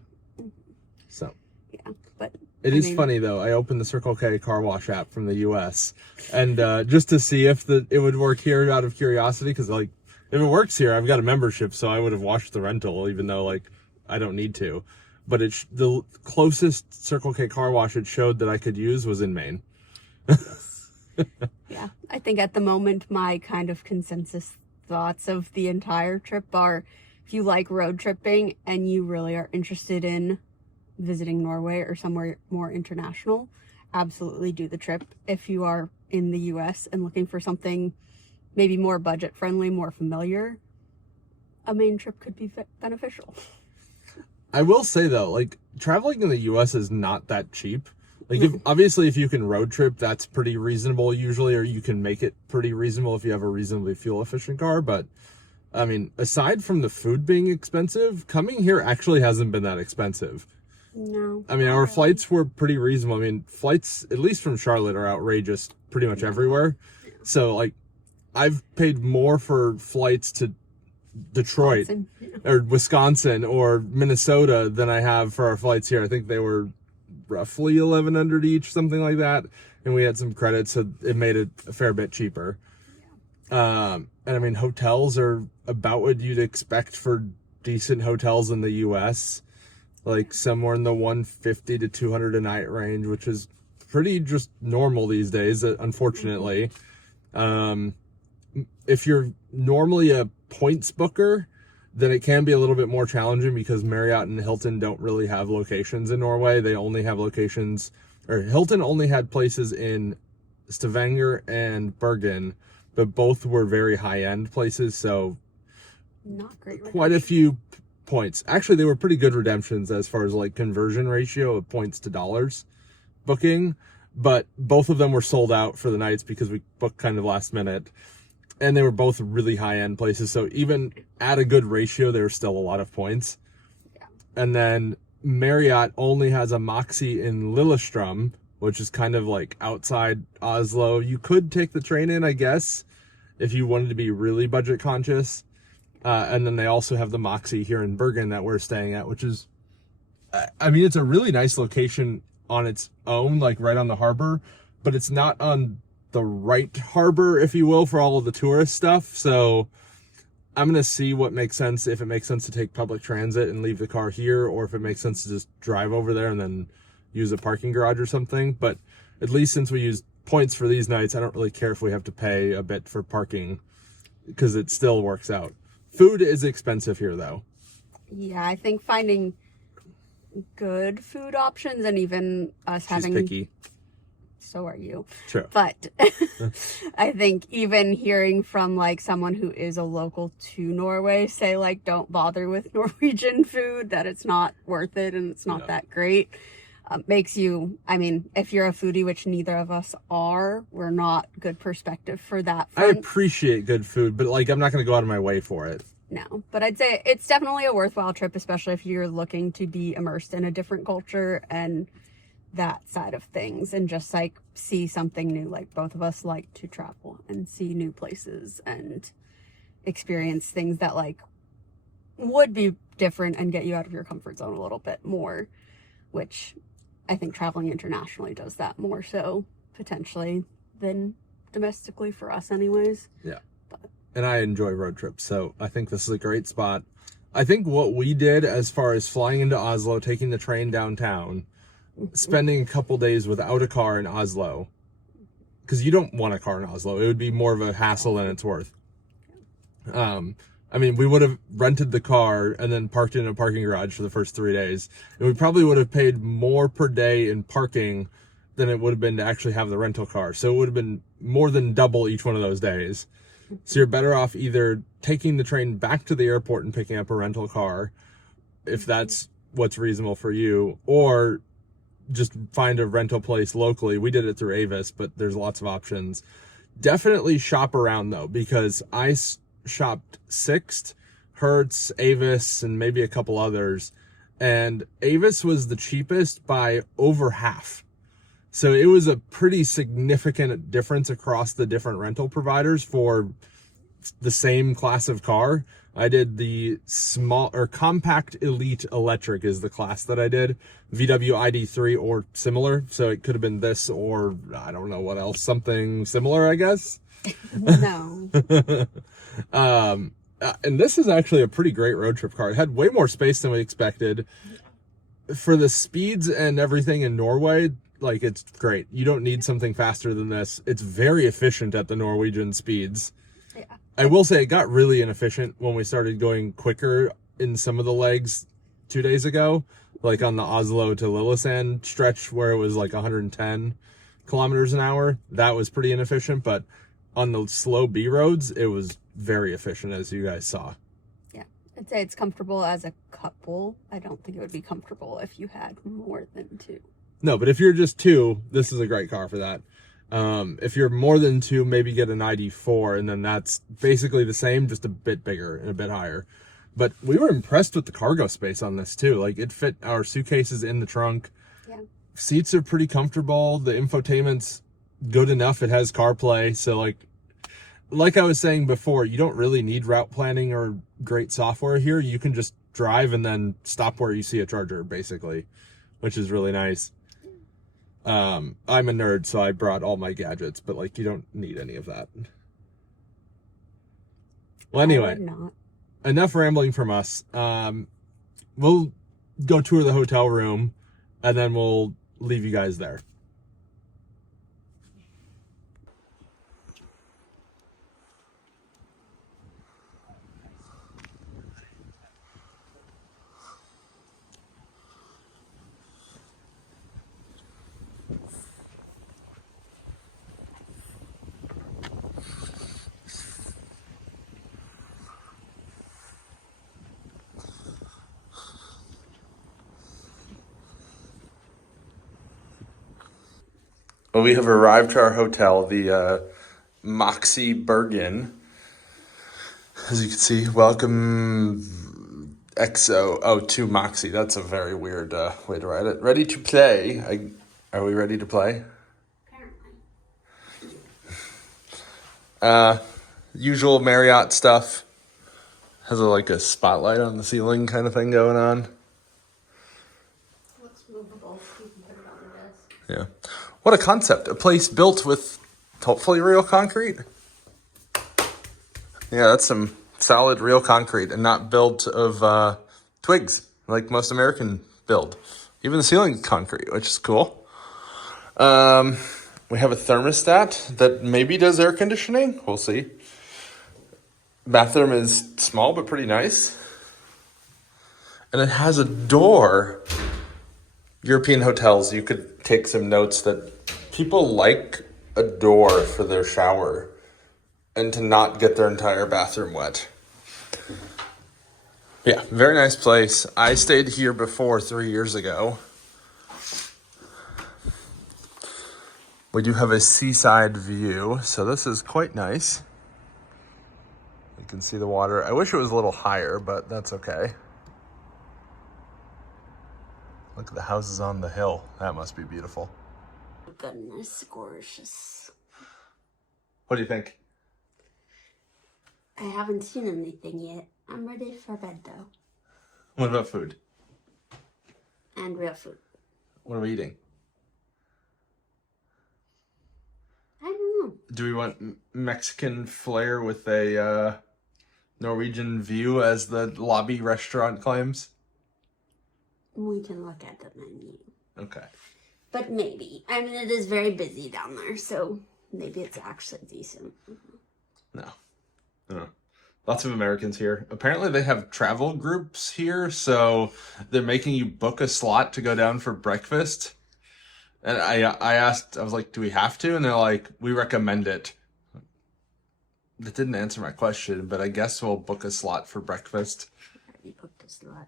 So yeah, but it I is mean- funny though. I opened the Circle K car wash app from the US and just to see if it would work here out of curiosity, because like if it works here, I've got a membership, so I would have washed the rental even though like I don't need to. But the closest Circle K car wash it showed that I could use was in Maine. yeah, I think at the moment my kind of consensus thoughts of the entire trip are if you like road tripping and you really are interested in visiting Norway or somewhere more international, absolutely do the trip. If you are in the US and looking for something maybe more budget friendly, more familiar, a main trip could be beneficial. I will say though, like traveling in the US is not that cheap. Like obviously if you can road trip, that's pretty reasonable usually, or you can make it pretty reasonable if you have a reasonably fuel efficient car. But I mean, aside from the food being expensive, coming here actually hasn't been that expensive. No. I mean, our flights were pretty reasonable. I mean, flights, at least from Charlotte, are outrageous pretty much everywhere. So, like, I've paid more for flights to Detroit or Wisconsin or Minnesota than I have for our flights here. I think they were roughly $1,100 each, something like that. And we had some credits, so it made it a fair bit cheaper. And I mean, hotels are about what you'd expect for decent hotels in the U.S., like somewhere in the $150 to $200 a night range, which is pretty just normal these days, unfortunately. If you're normally a points booker, then it can be a little bit more challenging because Marriott and Hilton don't really have locations in Norway. They only have locations, or Hilton only had places in Stavanger and Bergen, but both were very high-end places, so not great. Quite a few points. Actually, they were pretty good redemptions as far as like conversion ratio of points to dollars booking, but both of them were sold out for the nights because we booked kind of last minute, and they were both really high-end places, so even at a good ratio, there were still a lot of points. Yeah. And then Marriott only has a Moxie in Lillestrøm, which is kind of like outside Oslo. You could take the train in, I guess, if you wanted to be really budget conscious. And then they also have the Moxie here in Bergen that we're staying at, which is, I mean, it's a really nice location on its own, like right on the harbor, but it's not on the right harbor, if you will, for all of the tourist stuff. So I'm going to see what makes sense, if it makes sense to take public transit and leave the car here, or if it makes sense to just drive over there and then use a parking garage or something. But at least since we use points for these nights, I don't really care if we have to pay a bit for parking because it still works out. Food is expensive here, though. Yeah, I think finding good food options, and even us She's having... picky. So are you. True. But I think even hearing from like someone who is a local to Norway say like, don't bother with Norwegian food, that it's not worth it and it's not that great, makes you, I mean, if you're a foodie, which neither of us are, we're not good perspective for that front. I appreciate good food, but like I'm not going to go out of my way for it. No, but I'd say it's definitely a worthwhile trip, especially if you're looking to be immersed in a different culture and that side of things, and just like see something new. Like both of us like to travel and see new places and experience things that like would be different and get you out of your comfort zone a little bit more, which I think traveling internationally does that more so potentially than domestically for us anyways. Yeah. And I enjoy road trips, so I think this is a great spot. I think what we did as far as flying into Oslo, taking the train downtown, spending a couple days without a car in Oslo, because you don't want a car in Oslo. It would be more of a hassle than it's worth. I mean, we would have rented the car and then parked in a parking garage for the first 3 days. And we probably would have paid more per day in parking than it would have been to actually have the rental car. So it would have been more than double each one of those days. So you're better off either taking the train back to the airport and picking up a rental car, if that's what's reasonable for you, or just find a rental place locally. We did it through Avis, but there's lots of options. Definitely shop around though, because I shopped Sixt, Hertz, Avis, and maybe a couple others, and Avis was the cheapest by over half. So it was a pretty significant difference across the different rental providers for the same class of car. I did the small or compact elite electric is the class that I did, VW ID.3 or similar. So it could have been this, or I don't know what else, something similar, I guess. No. And this is actually a pretty great road trip car. It had way more space than we expected. For the speeds and everything in Norway, like, it's great. You don't need something faster than this. It's very efficient at the Norwegian speeds. Yeah. I will say it got really inefficient when we started going quicker in some of the legs 2 days ago, like on the Oslo to Lillesand stretch where it was like 110 kilometers an hour. That was pretty inefficient, but on the slow B roads, it was very efficient, as you guys saw. Yeah, I'd say it's comfortable as a couple. I don't think it would be comfortable if you had more than two. No, but if you're just two, this is a great car for that. If you're more than two, maybe get an ID.4, and then that's basically the same, just a bit bigger and a bit higher. But we were impressed with the cargo space on this too. Like, it fit our suitcases in the trunk. Yeah. Seats are pretty comfortable. The infotainment's good enough. It has CarPlay. So like I was saying before, you don't really need route planning or great software here. You can just drive and then stop where you see a charger, basically, which is really nice. I'm a nerd, so I brought all my gadgets, but like, you don't need any of that. Well, anyway, enough rambling from us. We'll go tour the hotel room and then we'll leave you guys there. Well, we have arrived to our hotel, the Moxie Bergen. As you can see, welcome to Moxie. That's a very weird way to write it. Ready to play. Are we ready to play? Apparently. Usual Marriott stuff. Has like a spotlight on the ceiling kind of thing going on. Looks movable. You can put it on the desk. Yeah. What a concept. A place built with hopefully real concrete. Yeah, that's some solid real concrete and not built of twigs like most American build. Even the ceiling's concrete, which is cool. We have a thermostat that maybe does air conditioning. We'll see. Bathroom is small but pretty nice. And it has a door. European hotels, you could take some notes that people like a door for their shower and to not get their entire bathroom wet. Yeah, very nice place. I stayed here before 3 years ago. We do have a seaside view, so this is quite nice. You can see the water. I wish it was a little higher, but that's okay. Look at the houses on the hill. That must be beautiful. Goodness, gorgeous. What do you think? I haven't seen anything yet. I'm ready for bed though. What about food? And real food. What are we eating? I don't know. Do we want Mexican flair with a Norwegian view, as the lobby restaurant claims? We can look at the menu. Okay. But maybe. I mean, it is very busy down there, so maybe it's actually decent. No. Lots of Americans here. Apparently they have travel groups here, so they're making you book a slot to go down for breakfast. And I asked, I was like, do we have to? And they're like, we recommend it. That didn't answer my question, but I guess we'll book a slot for breakfast. I already booked a slot.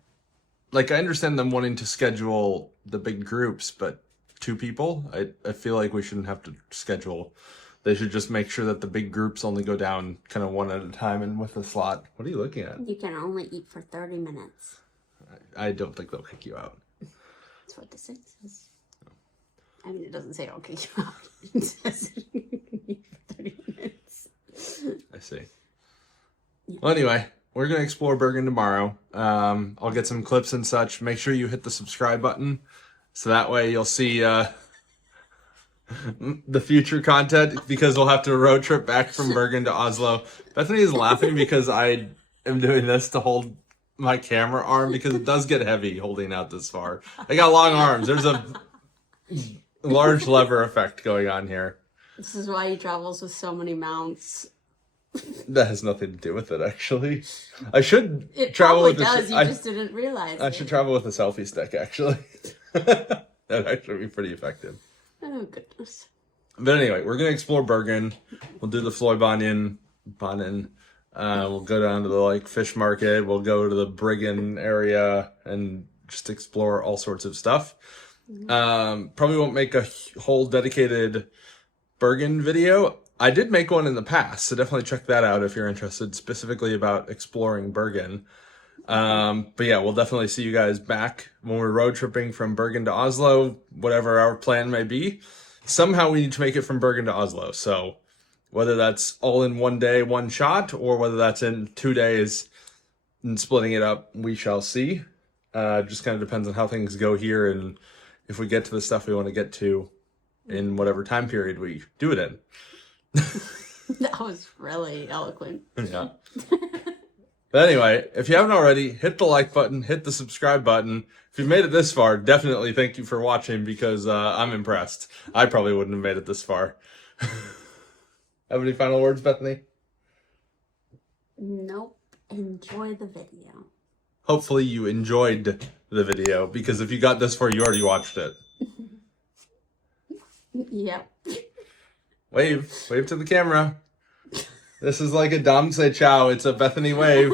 Like, I understand them wanting to schedule the big groups, but 2 people, I feel like we shouldn't have to schedule. They should just make sure that the big groups only go down kind of one at a time and with a slot. What are you looking at? You can only eat for 30 minutes. I don't think they'll kick you out. That's what the sign says. I mean, it doesn't say I'll kick you out. It says you can eat for 30 minutes. I see. Yeah. Well, anyway, we're going to explore Bergen tomorrow. I'll get some clips and such. Make sure you hit the subscribe button, so that way you'll see the future content, because we'll have to road trip back from Bergen to Oslo. Bethany is laughing because I am doing this to hold my camera arm, because it does get heavy holding out this far. I got long arms. There's a large lever effect going on here. This is why he travels with so many mounts. That has nothing to do with it, actually. I should It travel probably with does. a, You just didn't realize I it. should travel with a selfie stick, actually. That'd actually be pretty effective. Oh, goodness. But anyway, we're going to explore Bergen. We'll do the Floybanen. We'll go down to the like fish market. We'll go to the Bergen area and just explore all sorts of stuff. Probably won't make a whole dedicated Bergen video. I did make one in the past, so definitely check that out if you're interested specifically about exploring Bergen. But yeah, we'll definitely see you guys back when we're road tripping from Bergen to Oslo, whatever our plan may be. Somehow we need to make it from Bergen to Oslo. So whether that's all in one day, one shot, or whether that's in 2 days and splitting it up, we shall see. Just kind of depends on how things go here and if we get to the stuff we want to get to in whatever time period we do it in. That was really eloquent. Yeah. But anyway, if you haven't already, hit the like button, hit the subscribe button. If you've made it this far, definitely thank you for watching because I'm impressed. I probably wouldn't have made it this far. Have any final words, Bethany? Nope. Enjoy the video. Hopefully you enjoyed the video because if you got this far, you already watched it. Yep. Wave to the camera. This is like a Dom say ciao. It's a Bethany wave.